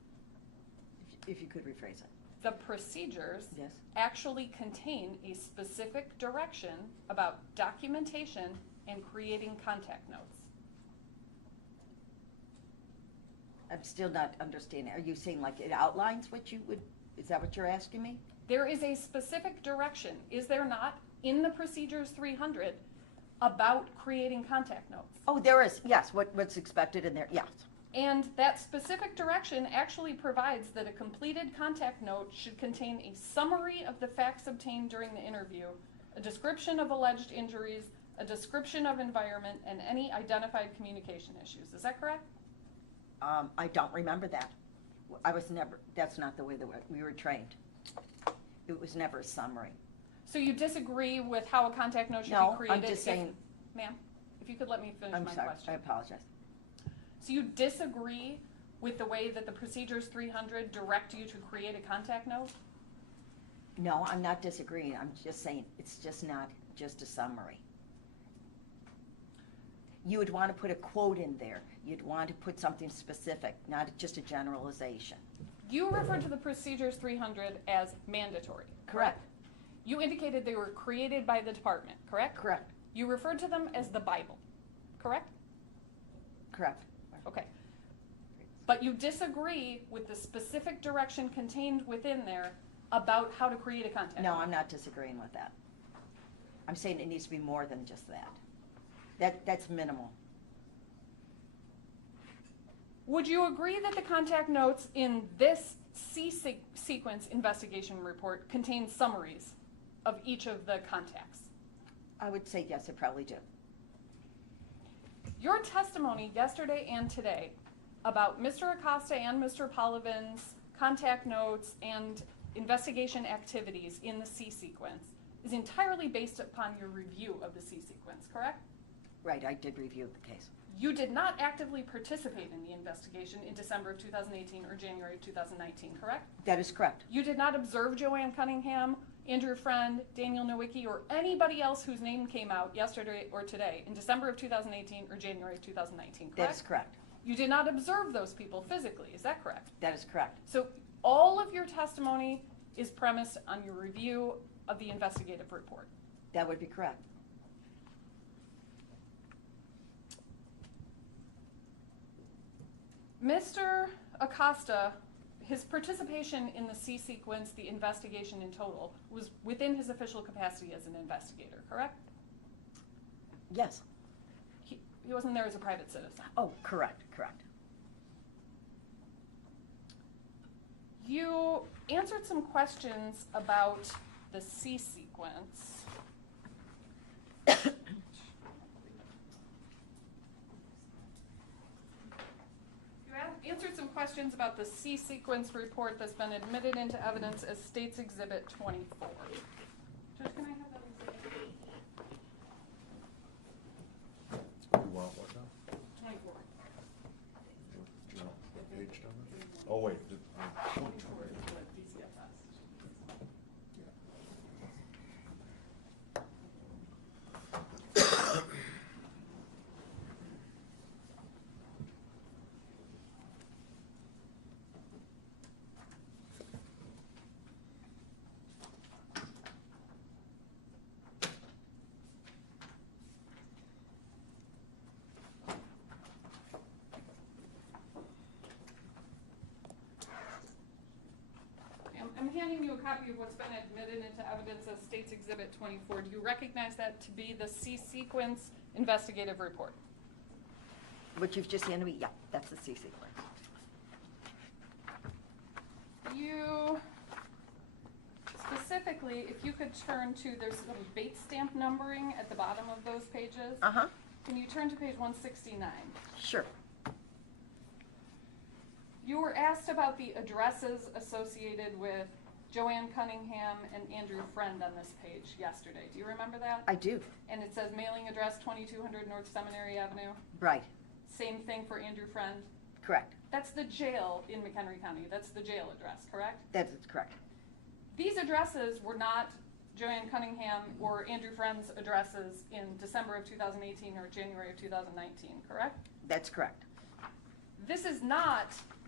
If you could rephrase it. The procedures Yes. actually contain a specific direction about documentation and creating contact notes. I'm still not understanding. Are you saying like it outlines what you would, is that what you're asking me? There is a specific direction, is there not, in the Procedures 300 about creating contact notes? Oh, there is, yes, what's expected in there, yes. And that specific direction actually provides that a completed contact note should contain a summary of the facts obtained during the interview, a description of alleged injuries, a description of environment, and any identified communication issues. Is that correct? I don't remember that. That's not the way that we were trained. It was never a summary. So you disagree with how a contact note should No, be created? I'm just saying. Ma'am, if you could let me finish I'm my sorry, question. I apologize. So you disagree with the way that the Procedures 300 direct you to create a contact note? No, I'm not disagreeing. I'm just saying it's just not just a summary. You would want to put a quote in there. You'd want to put something specific, not just a generalization. You referred to the Procedures 300 as mandatory. Correct. You indicated they were created by the department, correct? Correct. You referred to them as the Bible, correct? Correct. Okay. But you disagree with the specific direction contained within there about how to create a contact. No, I'm not disagreeing with that. I'm saying it needs to be more than just that. That's minimal. Would you agree that the contact notes in this sequence investigation report contain summaries of each of the contacts? I would say yes, I probably do. Your testimony yesterday and today about Mr. Acosta and Mr. Polivan's contact notes and investigation activities in the C sequence is entirely based upon your review of the C sequence, correct? Right, I did review the case. You did not actively participate in the investigation in December of 2018 or January of 2019, correct? That is correct. You did not observe Joanne Cunningham, Andrew Friend, Daniel Nowicki, or anybody else whose name came out yesterday or today in December of 2018 or January of 2019, correct? That is correct. You did not observe those people physically, is that correct? That is correct. So all of your testimony is premised on your review of the investigative report. That would be correct. Mr. Acosta, his participation in the C sequence, the investigation in total, was within his official capacity as an investigator, correct? Yes. He wasn't there as a private citizen. Oh, correct, correct. You answered some questions about the C sequence. You answered some questions about the C sequence report that's been admitted into evidence as State's Exhibit 24. Judge, can I have that exhibit? You want what now? 24. Do you want what page number? Oh, wait. DCFS. I'm handing you a copy of what's been admitted into evidence as State's Exhibit 24. Do you recognize that to be the C sequence investigative report? What you've just handed me, yeah, that's the C sequence. You, specifically, if you could turn to, there's some bait stamp numbering at the bottom of those pages. Uh-huh, Can you turn to page 169? sure. You were asked about the addresses associated with Joanne Cunningham and Andrew Friend on this page yesterday. Do you remember that? I do, And it says mailing address 2200 North Seminary Avenue. right, Same thing for Andrew Friend. correct. That's the jail in McHenry County. That's the jail address, correct? That is correct. These addresses were not Joanne Cunningham or Andrew Friend's addresses in December of 2018 or January of 2019, correct? That's correct.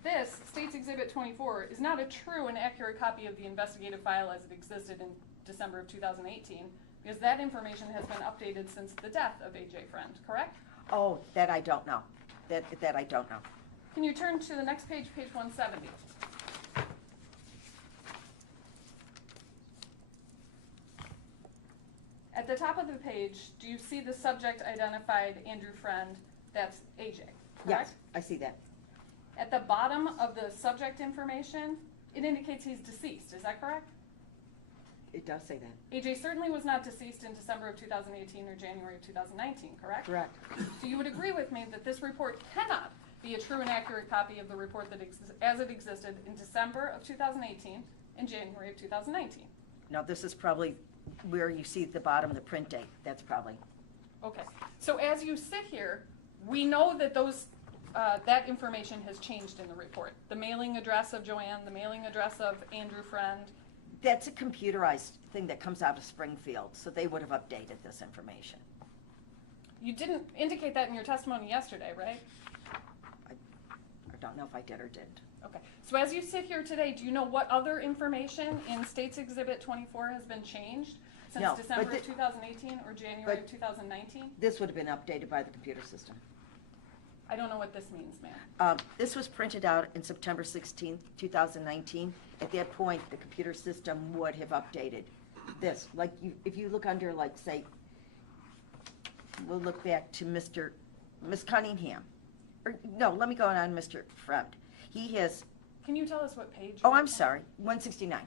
This, State's Exhibit 24, is not a true and accurate copy of the investigative file as it existed in December of 2018, because that information has been updated since the death of AJ Freund, correct? Oh, that I don't know. That I don't know. Can you turn to the next page, page 170? At the top of the page, do you see the subject identified Andrew Friend? That's AJ, correct? Yes, I see that. At the bottom of the subject information, it indicates he's deceased. Is that correct? It does say that. AJ certainly was not deceased in December of 2018 or January of 2019, correct? Correct. So you would agree with me that this report cannot be a true and accurate copy of the report that as it existed in December of 2018 and January of 2019. Now, this is probably where you see at the bottom the print date. That's probably, Okay. So as you sit here, we know that those that information has changed in the report. The mailing address of Joanne, the mailing address of Andrew Friend. That's a computerized thing that comes out of Springfield, so they would have updated this information. You didn't indicate that in your testimony yesterday, right? I don't know if I did or didn't. Okay. So as you sit here today, do you know what other information in State's Exhibit 24 has been changed since No, but December of the- 2018 or January of 2019? This would have been updated by the computer system. I don't know what this means, ma'am. This was printed out in September 16th, 2019. At that point, the computer system would have updated this. Like, if you look under, like, say, we'll look back to Miss Cunningham. Or, no, let me go on Mr. Freund. He has, Can you tell us what page? oh, you're I'm on? sorry, 169,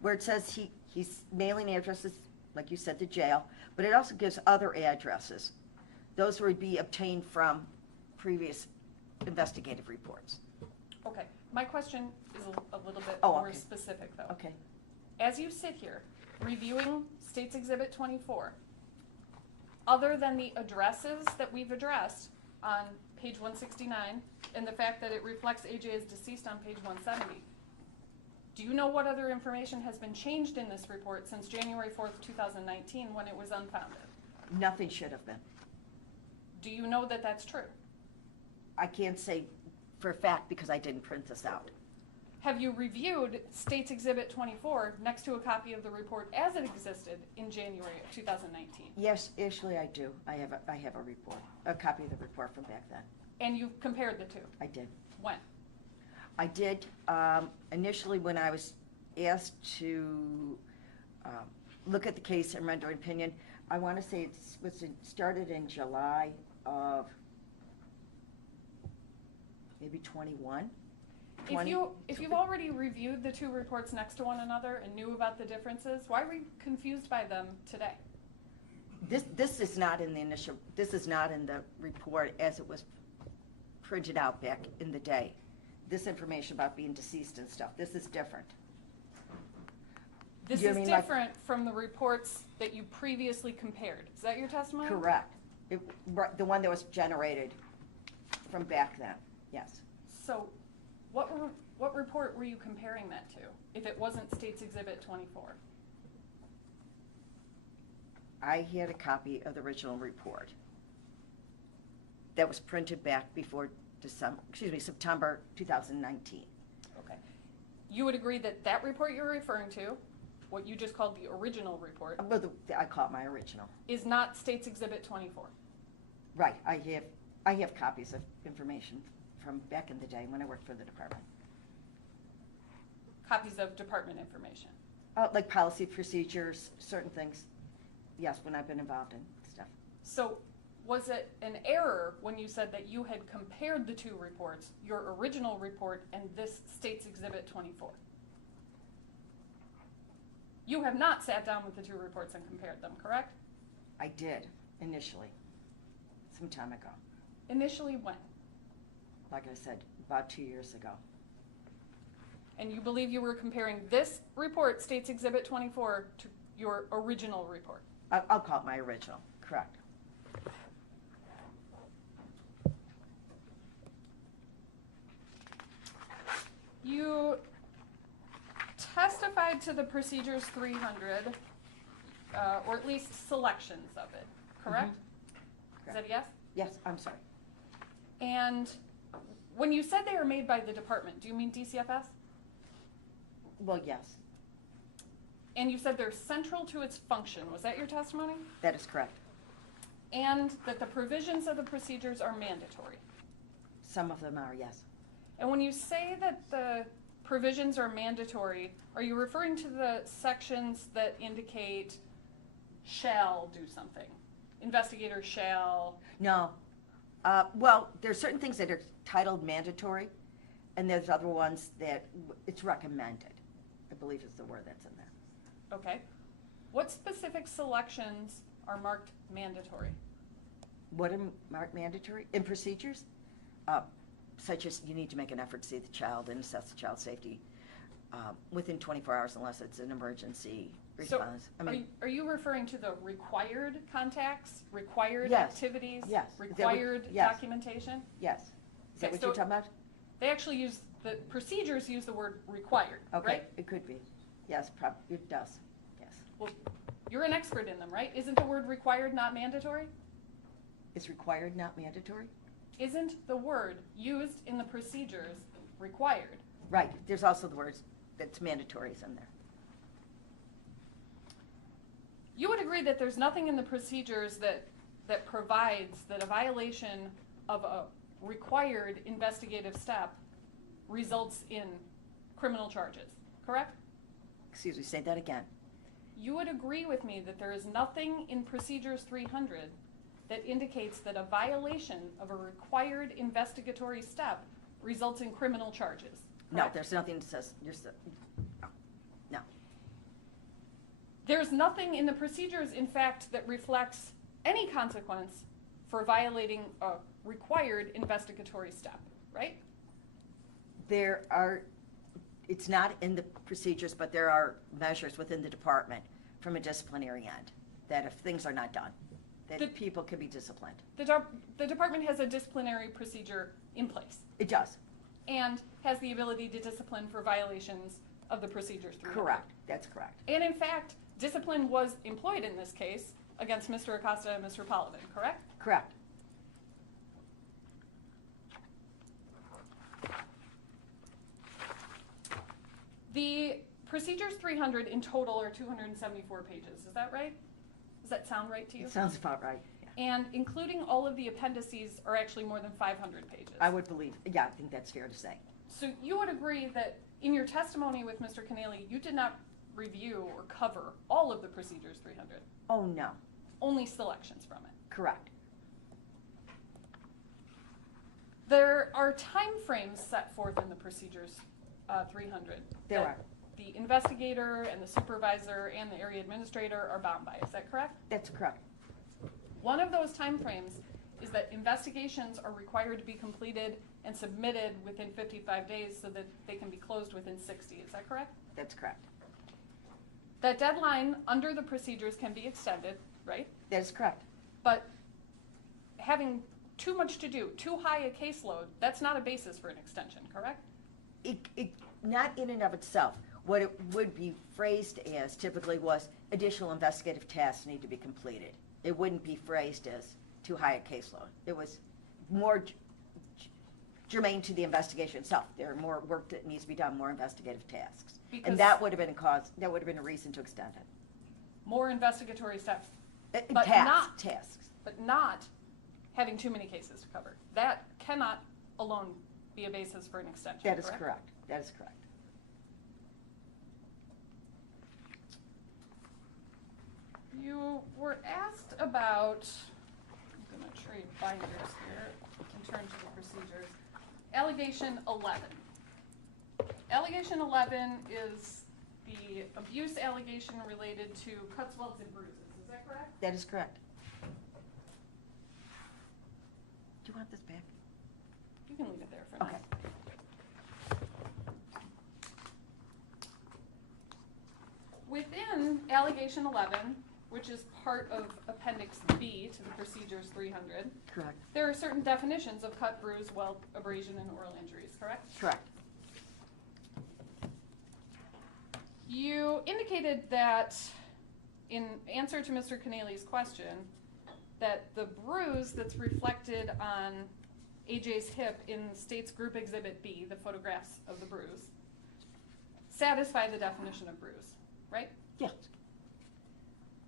where it says he's mailing addresses, like you said, to jail, but it also gives other addresses. Those would be obtained from previous investigative reports. Okay. My question is a little bit Oh, more okay. specific, though. Okay. As you sit here reviewing State's Exhibit 24, other than the addresses that we've addressed on page 169 and the fact that it reflects AJ as deceased on page 170, do you know what other information has been changed in this report since January 4th, 2019 when it was unfounded? Nothing should have been. Do you know that that's true? I can't say for a fact because I didn't print this out. Have you reviewed State's Exhibit 24 next to a copy of the report as it existed in January of 2019? Yes, actually I do. I have a report, a copy of the report from back then. And you've compared the two? I did. When? I did, initially when I was asked to look at the case and render an opinion. I want to say it started in July of maybe 21. If you've already reviewed the two reports next to one another and knew about the differences, why were you confused by them today? This is not in the initial, this is not in the report as it was printed out back in the day. This information about being deceased and stuff, this is different. This You is mean like- different from the reports that you previously compared. Is that your testimony? Correct. The one that was generated from back then, yes. So what report were you comparing that to, if it wasn't State's Exhibit 24? I had a copy of the original report that was printed back before September 2019. Okay. You would agree that that report you're referring to, what you just called the original report, I call it my original. is not State's Exhibit 24? Right, I have copies of information from back in the day when I worked for the department. Copies of department information? Like policy procedures, certain things, yes, when I've been involved in stuff. So was it an error when you said that you had compared the two reports, your original report and this State's Exhibit 24? You have not sat down with the two reports and compared them, correct? I did, initially, some time ago. Initially when? Like I said, about 2 years ago. And you believe you were comparing this report, State's Exhibit 24, to your original report? I'll call it my original, correct. You testified to the Procedures 300, or at least selections of it, correct? Is that a yes? Yes, I'm sorry. And when you said they were made by the department, do you mean DCFS? Well, yes, And you said they're central to its function. Was that your testimony? that is correct. And that the provisions of the procedures are mandatory. Some of them are, yes. And when you say that the provisions are mandatory, are you referring to the sections that indicate shall do something? Investigator shall. No. Well, there's certain things that are titled mandatory, and there's other ones that it's recommended, I believe is the word that's in there. Okay. What specific selections are marked mandatory? What are marked mandatory? In procedures, such as you need to make an effort to see the child and assess the child's safety within 24 hours unless it's an emergency, response. I mean, are you referring to the required contacts, required Yes. activities, Yes. Is that what- required yes. documentation? yes. Is that Okay, what you're so- talking about? They actually use, the procedures use the word required, Okay, right? it could be. Yes, it does. Yes. Well, you're an expert in them, right? Isn't the word required not mandatory? It's required, not mandatory? Isn't the word used in the procedures required? Right. There's also the words that's mandatory is in there. You would agree that there's nothing in the procedures that provides that a violation of a required investigative step results in criminal charges, correct? Excuse me, say that again. You would agree with me that there is nothing in Procedures 300 that indicates that a violation of a required investigatory step results in criminal charges, No, correct? there's nothing that says, no. There's nothing in the procedures, in fact, that reflects any consequence for violating a required investigatory step, right? There are, it's not in the procedures, but there are measures within the department from a disciplinary end, that if things are not done, that The- people can be disciplined. The department has a disciplinary procedure in place It does. and has the ability to discipline for violations of the Procedures 300. Correct. That's correct. And in fact, discipline was employed in this case against Mr. Acosta and Mr. Paladin, correct? Correct. The Procedures 300 in total are 274 pages, is that right? Does that sound right to you? It sounds about right. Yeah. And including all of the appendices are actually more than 500 pages. I would believe, yeah, I think that's fair to say. So you would agree that in your testimony with Mr. Keneally, you did not review or cover all of the Procedures 300, Oh, no. only selections from it. Correct. There are timeframes set forth in the Procedures 300. There that are. The investigator and the supervisor and the area administrator are bound by. Is that correct? That's correct. One of those timeframes is that investigations are required to be completed and submitted within 55 days so that they can be closed within 60. Is that correct? That's correct. That deadline under the procedures can be extended, right? That is correct. But having too much to do, too high a caseload, that's not a basis for an extension, correct? It not in and of itself. What it would be phrased as typically was additional investigative tasks need to be completed. It wouldn't be phrased as too high a caseload. It was more germane to the investigation itself. There are more work that needs to be done, more investigative tasks. Because- And that would have been a cause, that would have been a reason to extend it. More investigatory steps, But Tasks. but not having too many cases to cover. That cannot alone be a basis for an extension, That is correct. That is correct. You were asked about, I'm going to trade binders here and turn to the procedures. Allegation 11. Allegation 11 is the abuse allegation related to cuts, welts, and bruises. Is that correct? That is correct. Do you want this back? You can leave it there for now. Okay. Within allegation 11, which is part of Appendix B to the Procedures 300, Correct. there are certain definitions of cut, bruise, welt, abrasion, and oral injuries, correct? Correct. You indicated that, in answer to Mr. Keneally's question, that the bruise that's reflected on AJ's hip in State's Group Exhibit B, the photographs of the bruise, satisfy the definition of bruise, right? Yes.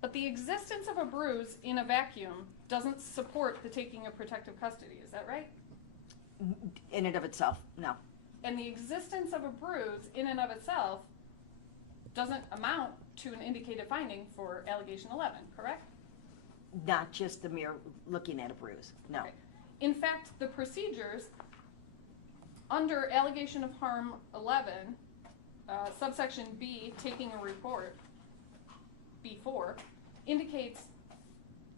But the existence of a bruise in a vacuum doesn't support the taking of protective custody, is that right? In and of itself, no. And the existence of a bruise in and of itself doesn't amount to an indicated finding for allegation 11, correct? Not just the mere looking at a bruise, no. Okay. In fact, the procedures under allegation of harm 11, subsection B, taking a report, B4, indicates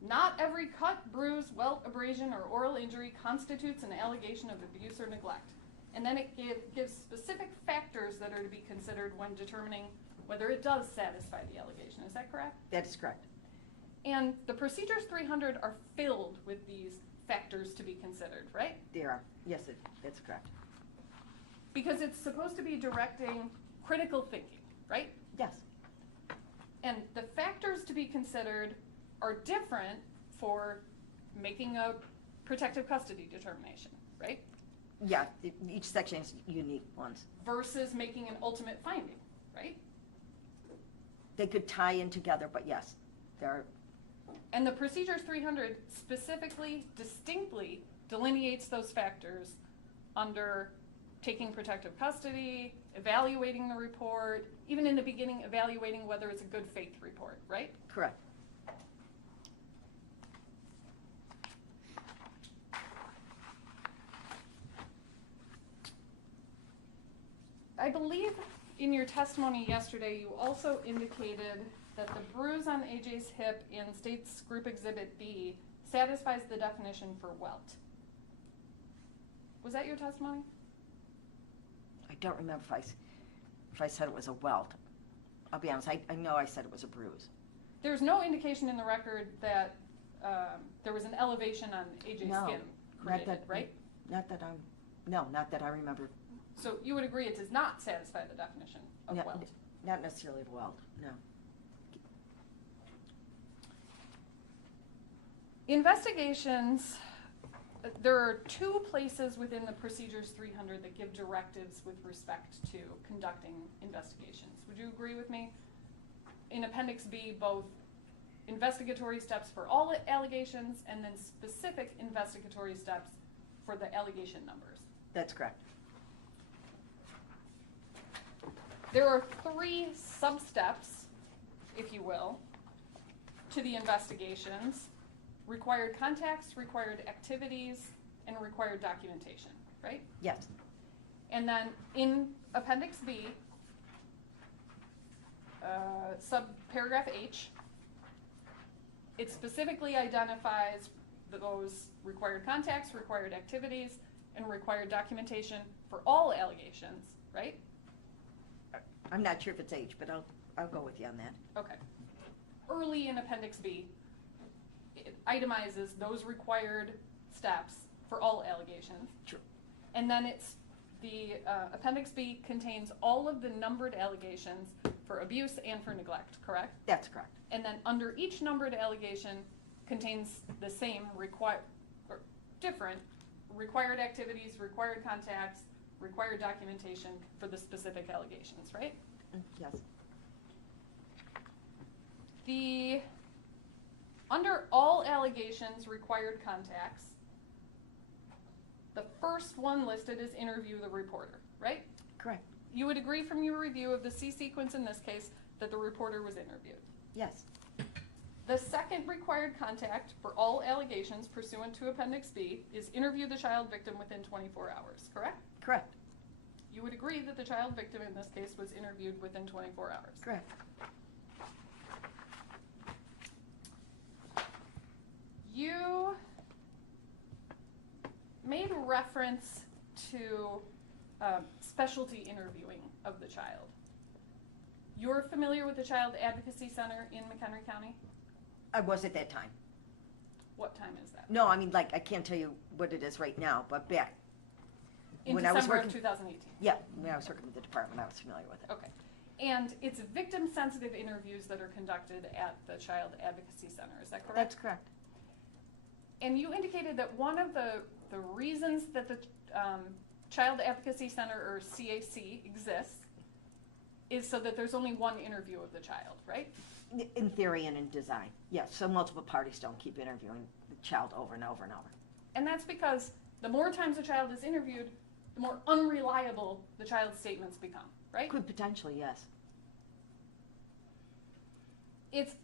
not every cut, bruise, welt, abrasion, or oral injury constitutes an allegation of abuse or neglect. And then it gives specific factors that are to be considered when determining whether it does satisfy the allegation. Is that correct? That is correct. And the procedures 300 are filled with these factors to be considered, right? There are, yes, that's correct. Because it's supposed to be directing critical thinking, right? Yes, And the factors to be considered are different for making a protective custody determination, right? yeah, each section has unique ones. Versus making an ultimate finding, right? They could tie in together, but yes, there are, And the procedures 300 specifically, distinctly delineates those factors under taking protective custody, evaluating the report, even in the beginning, evaluating whether it's a good faith report, right? correct. I believe in your testimony yesterday, you also indicated that the bruise on AJ's hip in State's Group Exhibit B satisfies the definition for welt. Was that your testimony? I don't remember if I said it was a welt. I'll be honest, I know I said it was a bruise. There's no indication in the record that there was an elevation on AJ's No, skin not created, that, right? not that I remember. So you would agree it does not satisfy the definition of No, welt? not necessarily a welt, no. Investigations, there are two places within the Procedures 300 that give directives with respect to conducting investigations. Would you agree with me? In Appendix B, both investigatory steps for all allegations and then specific investigatory steps for the allegation numbers. That's correct. There are three sub-steps, if you will, to the investigations: required contacts, required activities, and required documentation, right? Yes, And then in Appendix B, subparagraph H, it specifically identifies those required contacts, required activities, and required documentation for all allegations, right? I'm not sure if it's H, but I'll go with you on that. Okay. Early in Appendix B, it itemizes those required steps for all allegations. True. And then it's the Appendix B contains all of the numbered allegations for abuse and for neglect, correct? That's correct. And then under each numbered allegation contains the same different required activities, required contacts, required documentation for the specific allegations, right? Yes. Under all allegations, required contacts, the first one listed is interview the reporter, right? Correct. You would agree from your review of the C sequence in this case that the reporter was interviewed. Yes. The second required contact for all allegations pursuant to Appendix B is interview the child victim within 24 hours, correct? Correct. You would agree that the child victim in this case was interviewed within 24 hours. Correct. You made reference to specialty interviewing of the child. You're familiar with the Child Advocacy Center in McHenry County? I was at that time. What time is that? No, I mean, like, I can't tell you what it is right now, but back, In when I was December working- of 2018. yeah, when I was working with the department, I was familiar with it. Okay. And it's victim-sensitive interviews that are conducted at the Child Advocacy Center, is that correct? That's correct. And you indicated that one of the reasons that the Child Advocacy Center, or CAC, exists is so that there's only one interview of the child, right? In theory and in design, yes, so multiple parties don't keep interviewing the child over and over and over. And that's because the more times a child is interviewed, the more unreliable the child's statements become, right? Could potentially, yes. It's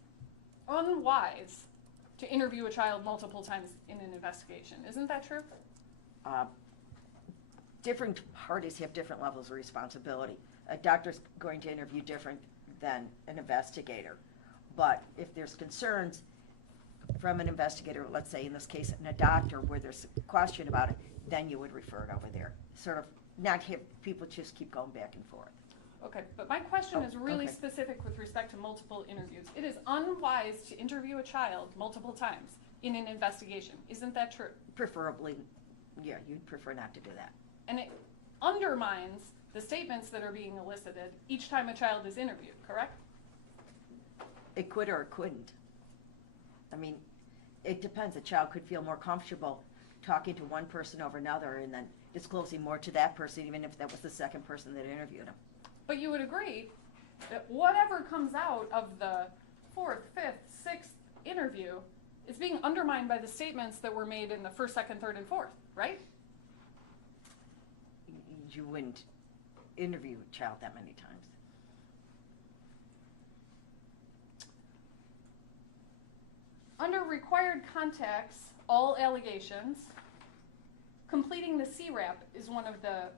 unwise to interview a child multiple times in an investigation. Isn't that true? Different parties have different levels of responsibility. A doctor's going to interview different than an investigator. But if there's concerns from an investigator, let's say in this case, and a doctor, where there's a question about it, then you would refer it over there. Sort of not have people just keep going back and forth. Okay, but my question is really okay. specific with respect to multiple interviews. It is unwise to interview a child multiple times in an investigation. Isn't that true? Preferably, yeah, you'd prefer not to do that. And it undermines the statements that are being elicited each time a child is interviewed, correct? It could or it couldn't. I mean, it depends. A child could feel more comfortable talking to one person over another and then disclosing more to that person, even if that was the second person that interviewed him. But you would agree that whatever comes out of the fourth, fifth, sixth interview is being undermined by the statements that were made in the first, second, third, and fourth, right? You wouldn't interview a child that many times. Under required contacts, all allegations, completing the CRAP is one of the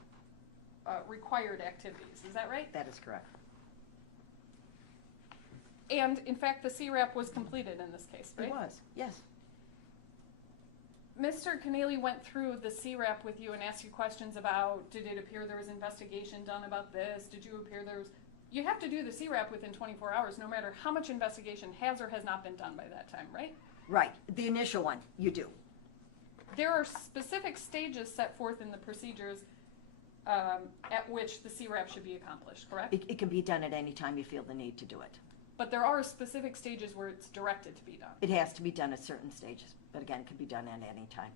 required activities. Is that right? That is correct. And in fact, the CRAP was completed in this case, right? It was, yes. Mr. Keneally went through the CRAP with you and asked you questions about, did it appear there was investigation done about this? Did you appear there was... You have to do the CRAP within 24 hours, no matter how much investigation has or has not been done by that time, right? Right. The initial one, you do. There are specific stages set forth in the procedures at which the CRAP should be accomplished, correct? It can be done at any time you feel the need to do it. But there are specific stages where it's directed to be done. It has to be done at certain stages, but again, it can be done at any time.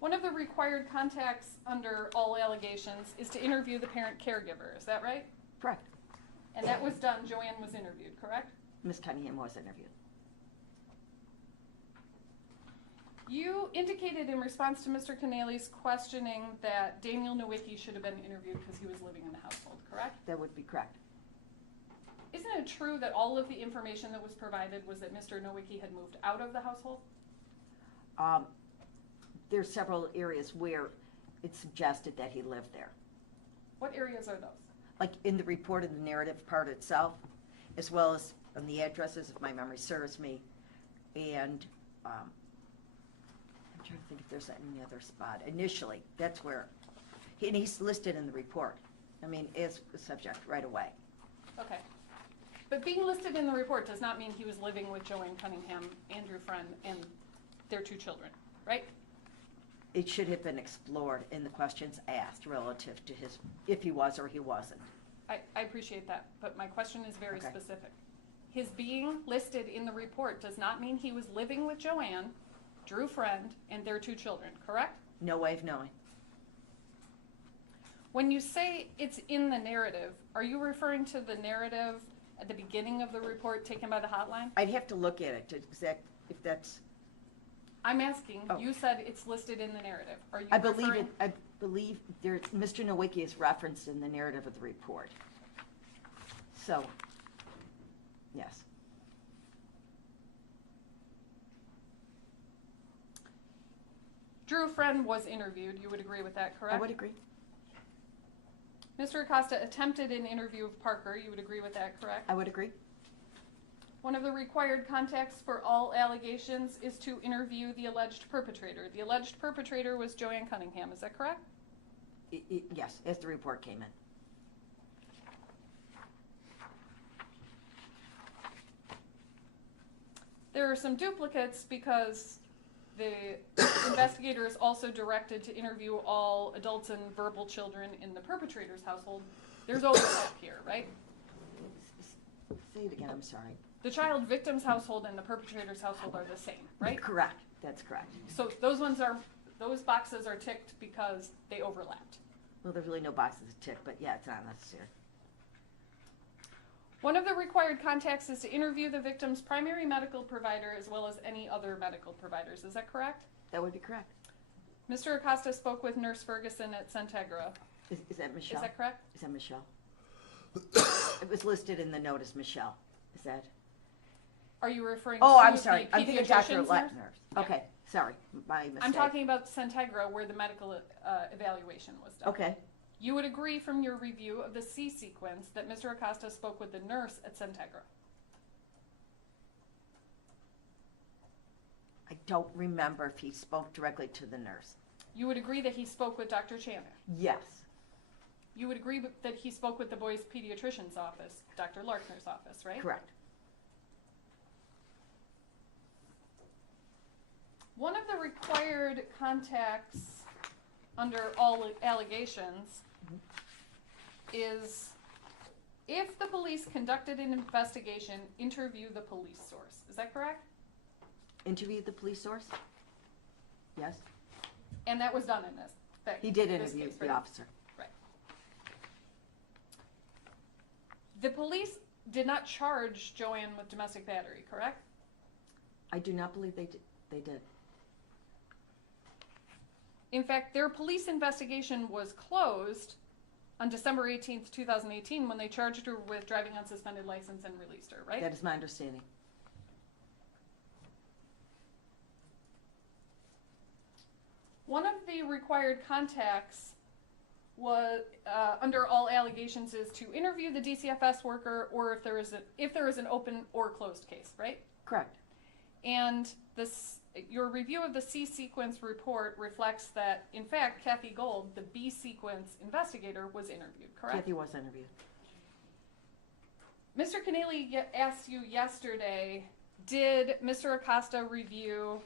One of the required contacts under all allegations is to interview the parent caregiver, is that right? Correct. And that was done, Joanne was interviewed, correct? Ms. Cunningham was interviewed. You indicated in response to Mr. Keneally's questioning that Daniel Nowicki should have been interviewed because he was living in the household, correct? That would be correct. Isn't it true that all of the information that was provided was that Mr. Nowicki had moved out of the household? There's several areas where it suggested that he lived there. What areas are those? Like in the report and the narrative part itself, as well as on the addresses, if my memory serves me, and I'm trying to think if there's any other spot. Initially, that's where, and he's listed in the report, I mean, as a subject right away. Okay. But being listed in the report does not mean he was living with Joanne Cunningham, Andrew Friend, and their 2 children, right? It should have been explored in the questions asked relative to his, if he was or he wasn't. I appreciate that, but my question is very Okay. specific. His being listed in the report does not mean he was living with Joanne, Drew Friend, and their 2 children, correct? No way of knowing. When you say it's in the narrative, are you referring to the narrative at the beginning of the report taken by the hotline? I'd have to look at it to exact, if that's, I'm asking, Oh. you said it's listed in the narrative. Are you I believe referring? it, I believe there, Mr. Nowicki is referenced in the narrative of the report. So, yes. Drew Friend was interviewed. You would agree with that, correct? I would agree. Mr. Acosta attempted an interview of Parker. You would agree with that, correct? I would agree. One of the required contacts for all allegations is to interview the alleged perpetrator. The alleged perpetrator was Joanne Cunningham. Is that correct? Yes, as the report came in. There are some duplicates because the investigator is also directed to interview all adults and verbal children in the perpetrator's household. There's overlap here, right? Say it again, I'm sorry. The child victim's household and the perpetrator's household are the same, right? Correct, that's correct. So those boxes are ticked because they overlapped. Well, there's really no boxes to tick, but yeah, it's not necessary. One of the required contacts is to interview the victim's primary medical provider as well as any other medical providers. Is that correct? That would be correct. Mr. Acosta spoke with Nurse Ferguson at Centegra. Is that Michelle? Is that correct? Is that Michelle? It was listed in the note as Michelle. Is that? Are you referring Oh, to I'm sorry. the I'm thinking Dr. pediatrician's Letner. nurse? Yeah. Okay, sorry, my mistake. I'm talking about Centegra where the medical evaluation was done. Okay, You would agree from your review of the C sequence that Mr. Acosta spoke with the nurse at Centegra. I don't remember if he spoke directly to the nurse. You would agree that he spoke with Dr. Chandler. Yes. you would agree that he spoke with the boy's pediatrician's office, Dr. Larkner's office, right? Correct. One of the required contacts under all allegations is if the police conducted an investigation, interview the police source. Is that correct? Interview the police source? Yes. And that was done in this. He did this interview case, the right? officer. Right. The police did not charge Joanne with domestic battery, correct? I do not believe they did. In fact, their police investigation was closed on December 18th, 2018, when they charged her with driving on suspended license and released her, right? That is my understanding. One of the required contacts was, under all allegations, is to interview the DCFS worker, or if there is an open or closed case, right? Correct. And your review of the C sequence report reflects that, in fact, Kathy Gold, the B sequence investigator, was interviewed, correct? Kathy was interviewed. Mr. Keneally asked you yesterday, did Mr. Acosta review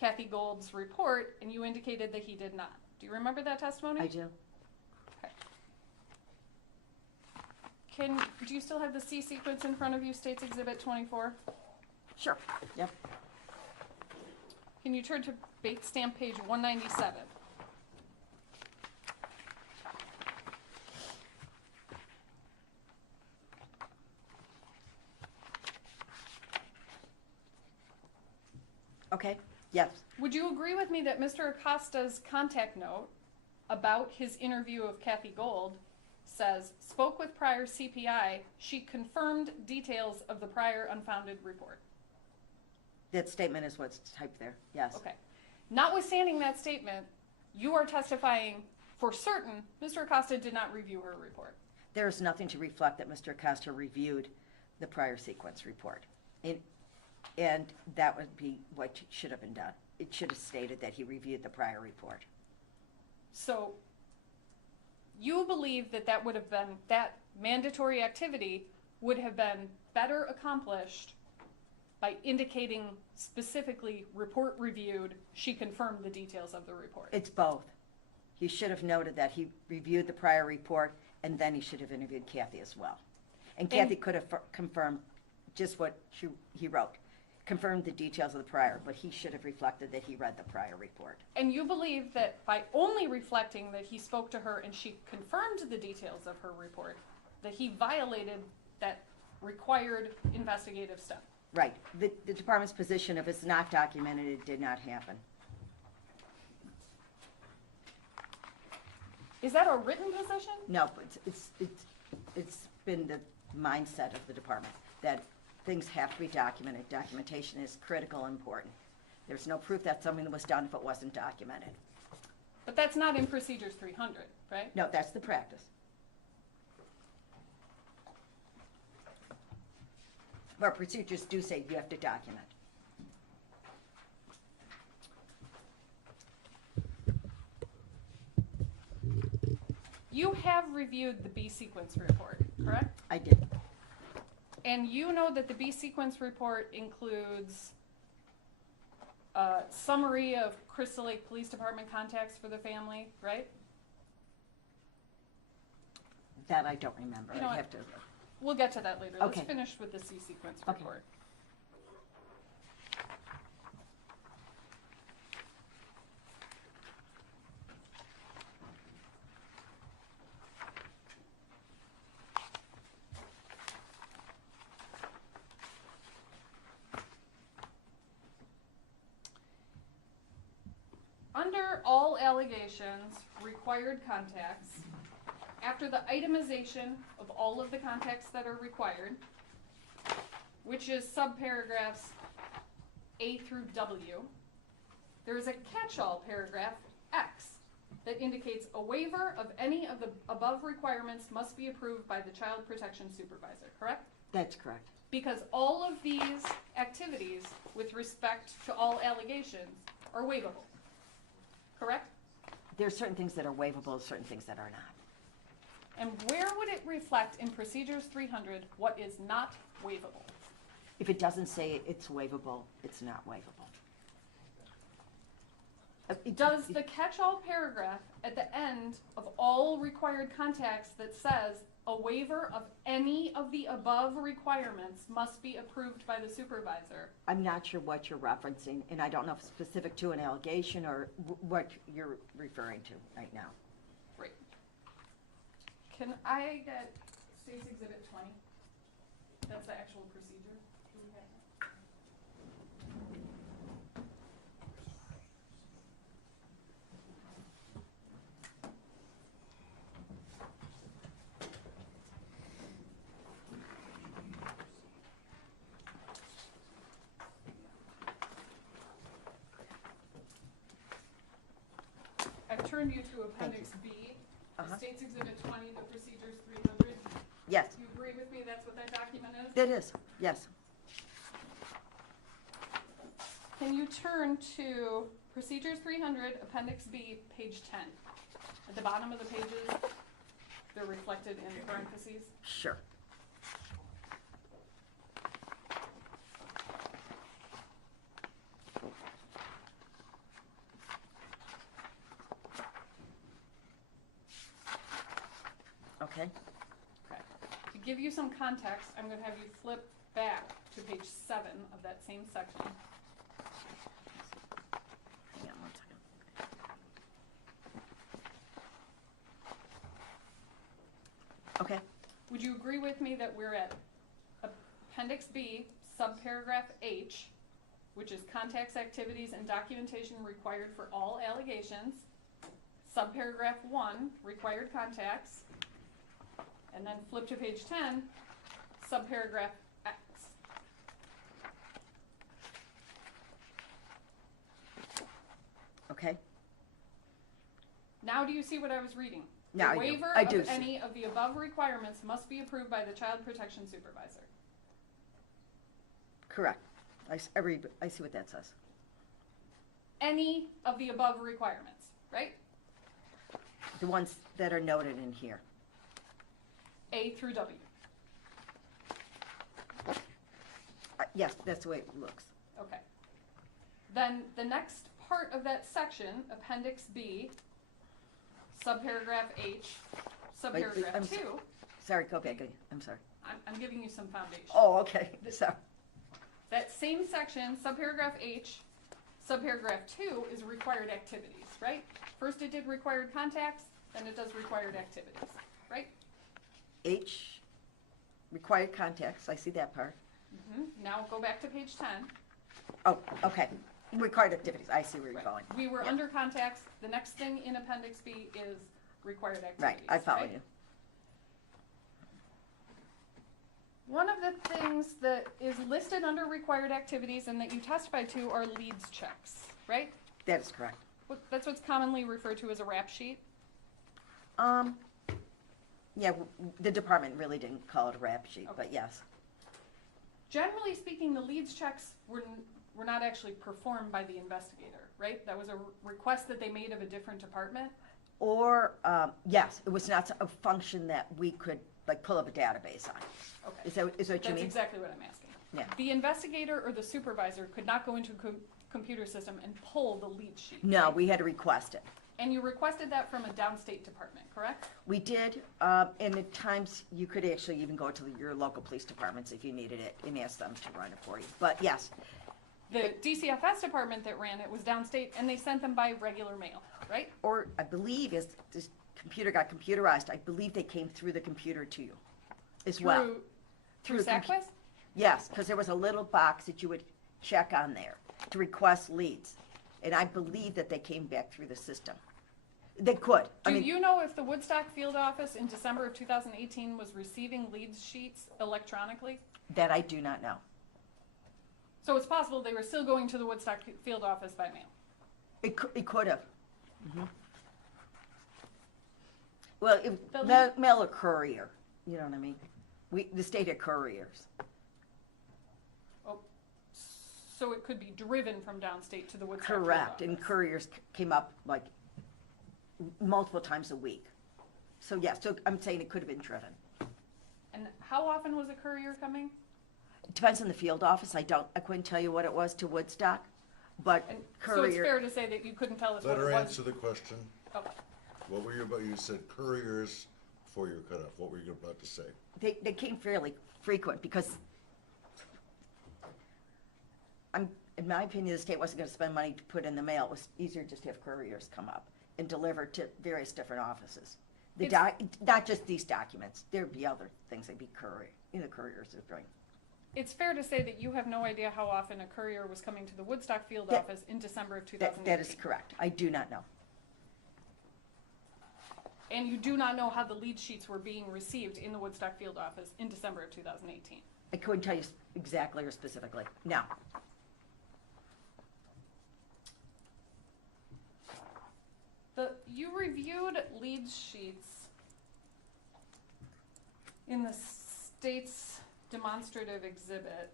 Kathy Gold's report, and you indicated that he did not. Do you remember that testimony? I do. Okay. Do you still have the C sequence in front of you, States Exhibit 24? Sure. Yep. Can you turn to Bates stamp page 197? Okay. Yes. Would you agree with me that Mr. Acosta's contact note about his interview of Kathy Gold says, spoke with prior CPI, she confirmed details of the prior unfounded report? That statement is what's typed there. Yes. Okay. Notwithstanding that statement, you are testifying for certain Mr. Acosta did not review her report. There is nothing to reflect that Mr. Acosta reviewed the prior sequence report. And that would be what should have been done. It should have stated that he reviewed the prior report. So you believe that that mandatory activity would have been better accomplished by indicating specifically report reviewed, she confirmed the details of the report? It's both. He should have noted that he reviewed the prior report, and then he should have interviewed Kathy as well. And Kathy could have confirmed just what he wrote, confirmed the details of the prior, but he should have reflected that he read the prior report. And you believe that by only reflecting that he spoke to her and she confirmed the details of her report, that he violated that required investigative step? Right. The department's position, if it's not documented, it did not happen. Is that a written position? No, but it's been the mindset of the department that things have to be documented. Documentation is critical and important. There's no proof that something was done if it wasn't documented. But that's not in Procedures 300, right? No, that's the practice. But procedures do say you have to document. You have reviewed the B sequence report, correct? I did. And you know that the B sequence report includes a summary of Crystal Lake Police Department contacts for the family, right? That I don't remember. You know I what? have to. We'll get to that later. Okay. Let's finish with the C sequence Okay. report. Under all allegations, required contacts, after the itemization of all of the contacts that are required, which is subparagraphs A through W, there is a catch-all paragraph, X, that indicates a waiver of any of the above requirements must be approved by the child protection supervisor, correct? That's correct. Because all of these activities with respect to all allegations are waivable, correct? There are certain things that are waivable, certain things that are not. And where would it reflect in Procedures 300 what is not waivable? If it doesn't say it's waivable, it's not waivable. Does the catch-all paragraph at the end of all required contacts that says a waiver of any of the above requirements must be approved by the supervisor? I'm not sure what you're referencing, and I don't know if it's specific to an allegation or what you're referring to right now. Great. Can I get State's Exhibit 20? That's the actual procedure. Do we have that? I've turned you to Appendix B, Uh-huh. State's Exhibit 20, the Procedures 300. Yes, Do you agree with me that's what that document is? it is, yes. Can you turn to Procedures 300, Appendix B, page 10? At the bottom of the pages, they're reflected in parentheses. Sure. Okay, Okay. To give you some context, I'm going to have you flip back to page 7 of that same section. hang on one second. Okay, Would you agree with me that we're at Appendix B, subparagraph H, which is contacts, activities, and documentation required for all allegations, subparagraph 1, required contacts, and then flip to page 10, subparagraph X. okay. Now do you see what I was reading? Now I The do. waiver I do of see. any of the above requirements must be approved by the child protection supervisor. Correct. I see what that says. Any of the above requirements, right? The ones that are noted in here. A through W. Yes, that's the way it looks. Okay. Then the next part of that section, Appendix B, subparagraph H, I'm subparagraph s- 2, Sorry, go back. I'm sorry. I'm giving you some foundation. Oh, okay, sorry. That same section, subparagraph H, subparagraph 2 is required activities, right? First it did required contacts, then it does required activities, right? H, required contacts, I see that part. Now go back to page 10. Oh, okay. Required activities, I see where you're Right. going. We were Yeah. under contacts. The next thing in Appendix B is required activities. Right, I follow right? you. One of the things that is listed under required activities and that you testified to are leads checks, right? That is correct. That's what's commonly referred to as a rap sheet. Yeah, the department really didn't call it a rap sheet, but yes. Generally speaking, the leads checks were not actually performed by the investigator, right? That was a request that they made of a different department. Or, yes, it was not a function that we could, like, pull up a database on. Okay. Is that what you That's mean? exactly what I'm asking. Yeah. The investigator or the supervisor could not go into a computer system and pull the lead sheet. No, right? we had to request it. And you requested that from a downstate department, correct? We did, and at times you could actually even go to your local police departments if you needed it and ask them to run it for you. But yes, The DCFS department that ran it was downstate, and they sent them by regular mail, right? or I believe as this computer got computerized, I believe they came through the computer to you as well. Through the compu- SACWIS? Yes, because there was a little box that you would check on there to request leads. And I believe that they came back through the system. They could. I Do mean, you know if the Woodstock field office in December of 2018 was receiving leads sheets electronically? that I do not know. So it's possible they were still going to the Woodstock field office by mail. It could have. Well, The mail or courier, you know what I mean? The state had couriers. Oh, so it could be driven from downstate to the Woodstock field Correct, and office. couriers came up like multiple times a week. So, yeah, so I'm saying it could have been driven. And how often was a courier coming? It depends on the field office. I couldn't tell you what it was to Woodstock, but And so it's courier, fair to say that you couldn't tell us Let what her it was? answer the question. Okay. What were you about, you said couriers before you cut off. What were you about to say? they came fairly frequent because in my opinion, the state wasn't gonna spend money to put in the mail. It was easier just to have couriers come up and deliver to various different offices. Not just these documents. There'd be other things they'd be couriers are doing. It's fair to say that you have no idea how often a courier was coming to the Woodstock field That- office in December of 2018. That is correct. I do not know. And you do not know how the lead sheets were being received in the Woodstock field office in December of 2018. I couldn't tell you exactly or specifically. Now, You reviewed lead sheets in the state's demonstrative exhibit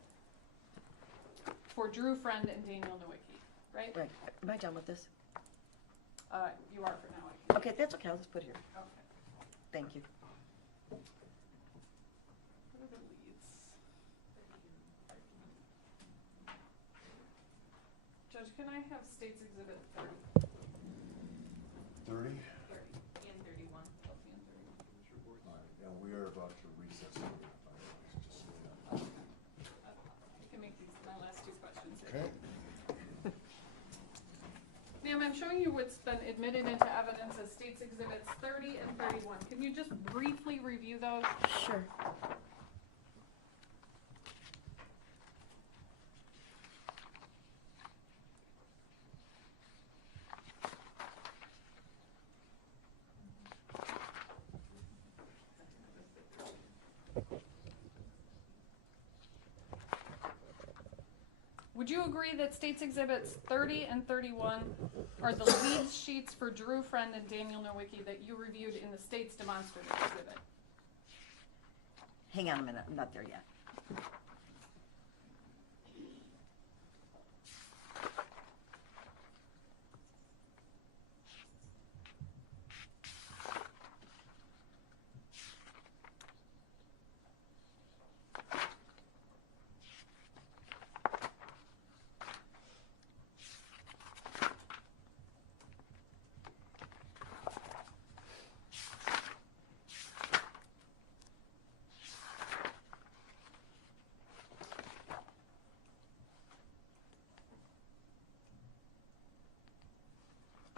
for Drew Friend and Daniel Nowicki, right? right, am I done with this? You are for now. I can- Okay, that's okay. I'll just put it here. Okay. Thank you. What are the leads? Judge, can I have state's exhibit 30? 30? 30 and 31. Chelsea and 31. All right, and we are about to recess. Just so you know. You can make these my last two questions. Okay, Ma'am, I'm showing you what's been admitted into evidence as state's exhibits 30 and 31. Can you just briefly review those? Sure. Would you agree that state's exhibits 30 and 31 are the lead sheets for Drew Friend and Daniel Nowicki that you reviewed in the state's demonstrative exhibit? Hang on a minute. I'm not there yet.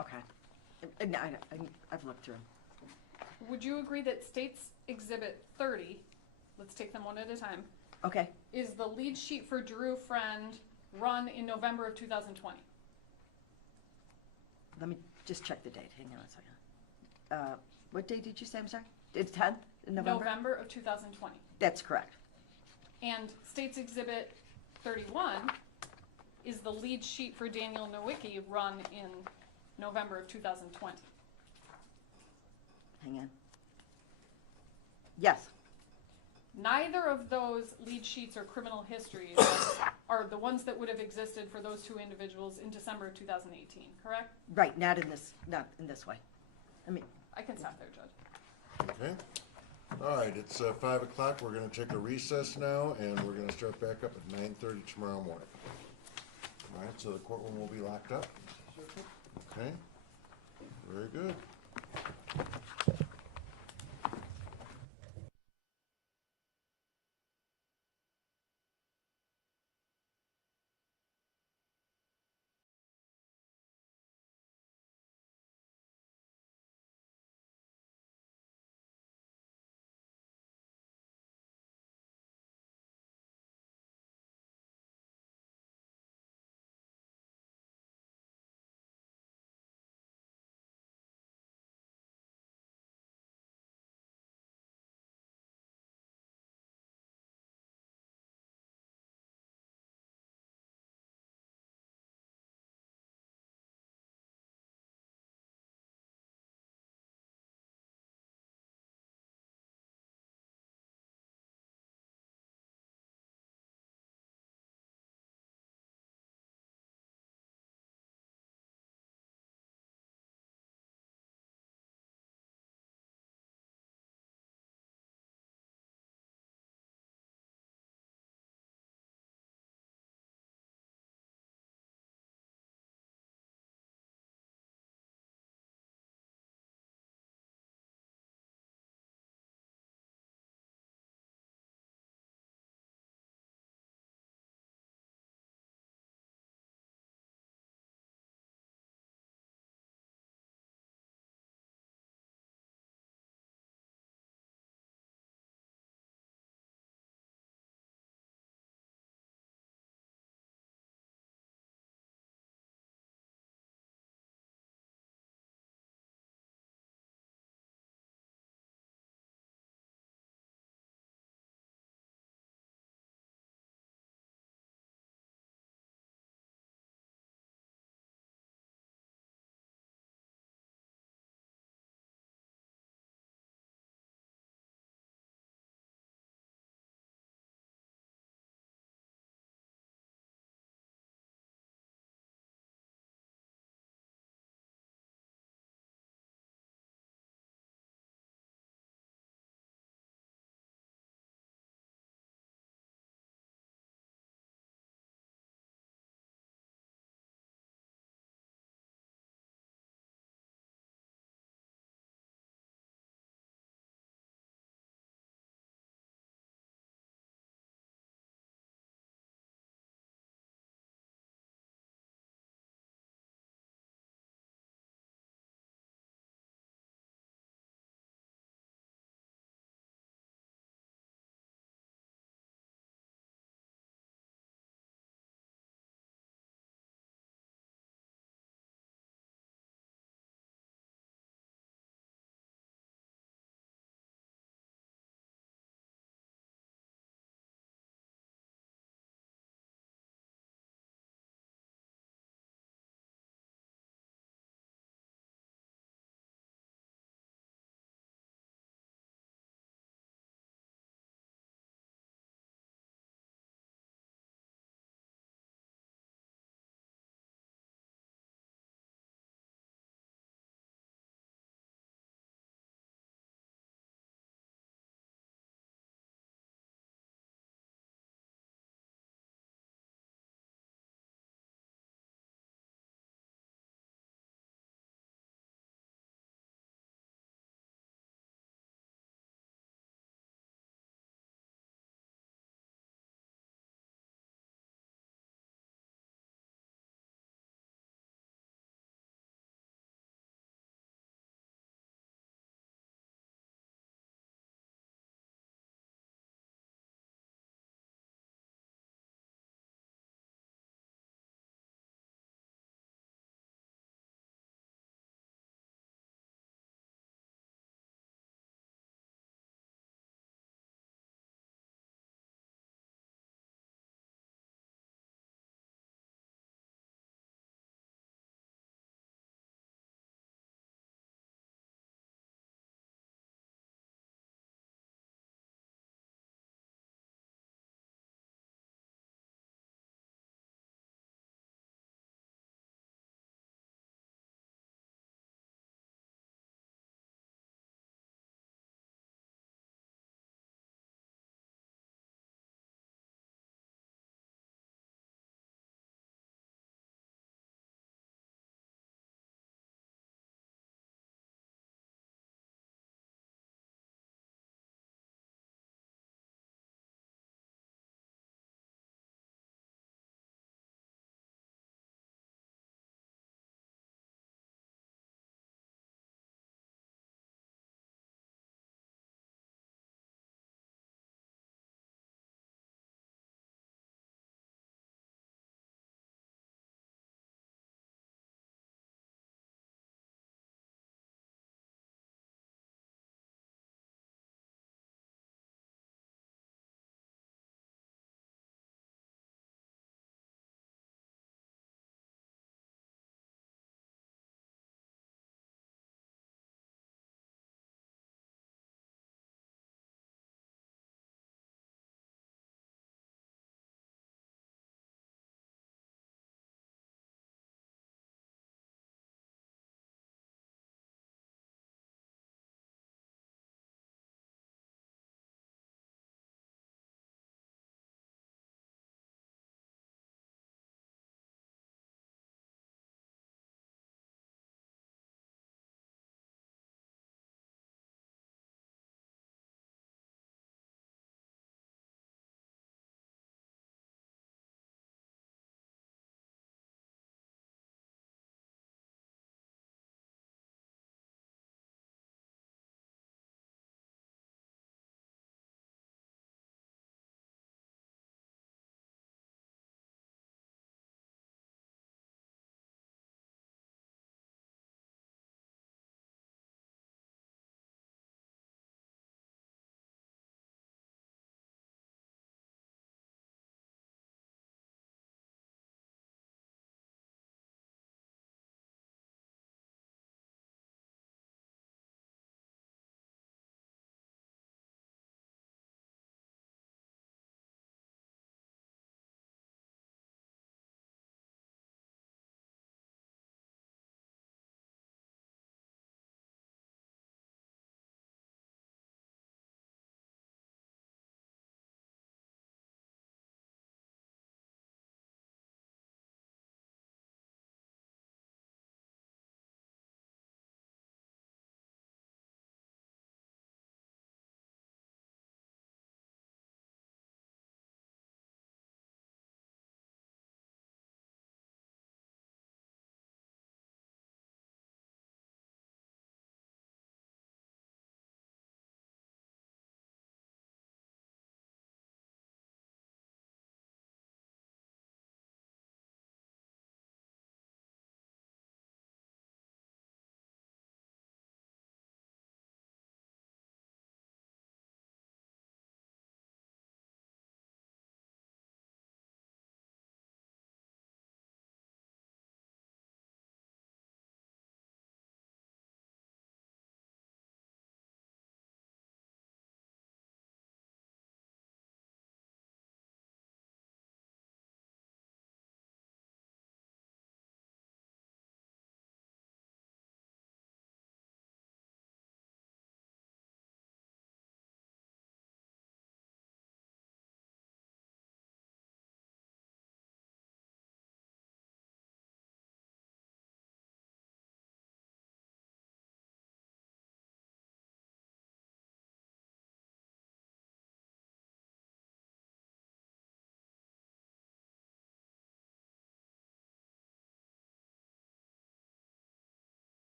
Okay. No, I've looked through 'em. Would you agree that state's exhibit 30, let's take them one at a time, Okay. is the lead sheet for Drew Friend run in November of 2020? Let me just check the date. Hang on a second. What date did you say? I'm sorry? It's 10th in November? November of 2020. That's correct. And state's exhibit 31 is the lead sheet for Daniel Nowicki run in November of 2020. Hang on. Yes. Neither of those lead sheets or criminal histories are the ones that would have existed for those two individuals in December of 2018, correct? Right, not in this way. I mean, I can stop there, Judge. okay. All right, it's 5 o'clock. We're gonna take a recess now, and we're gonna start back up at 9:30 tomorrow morning. All right, so the courtroom will be locked up. Okay, very good.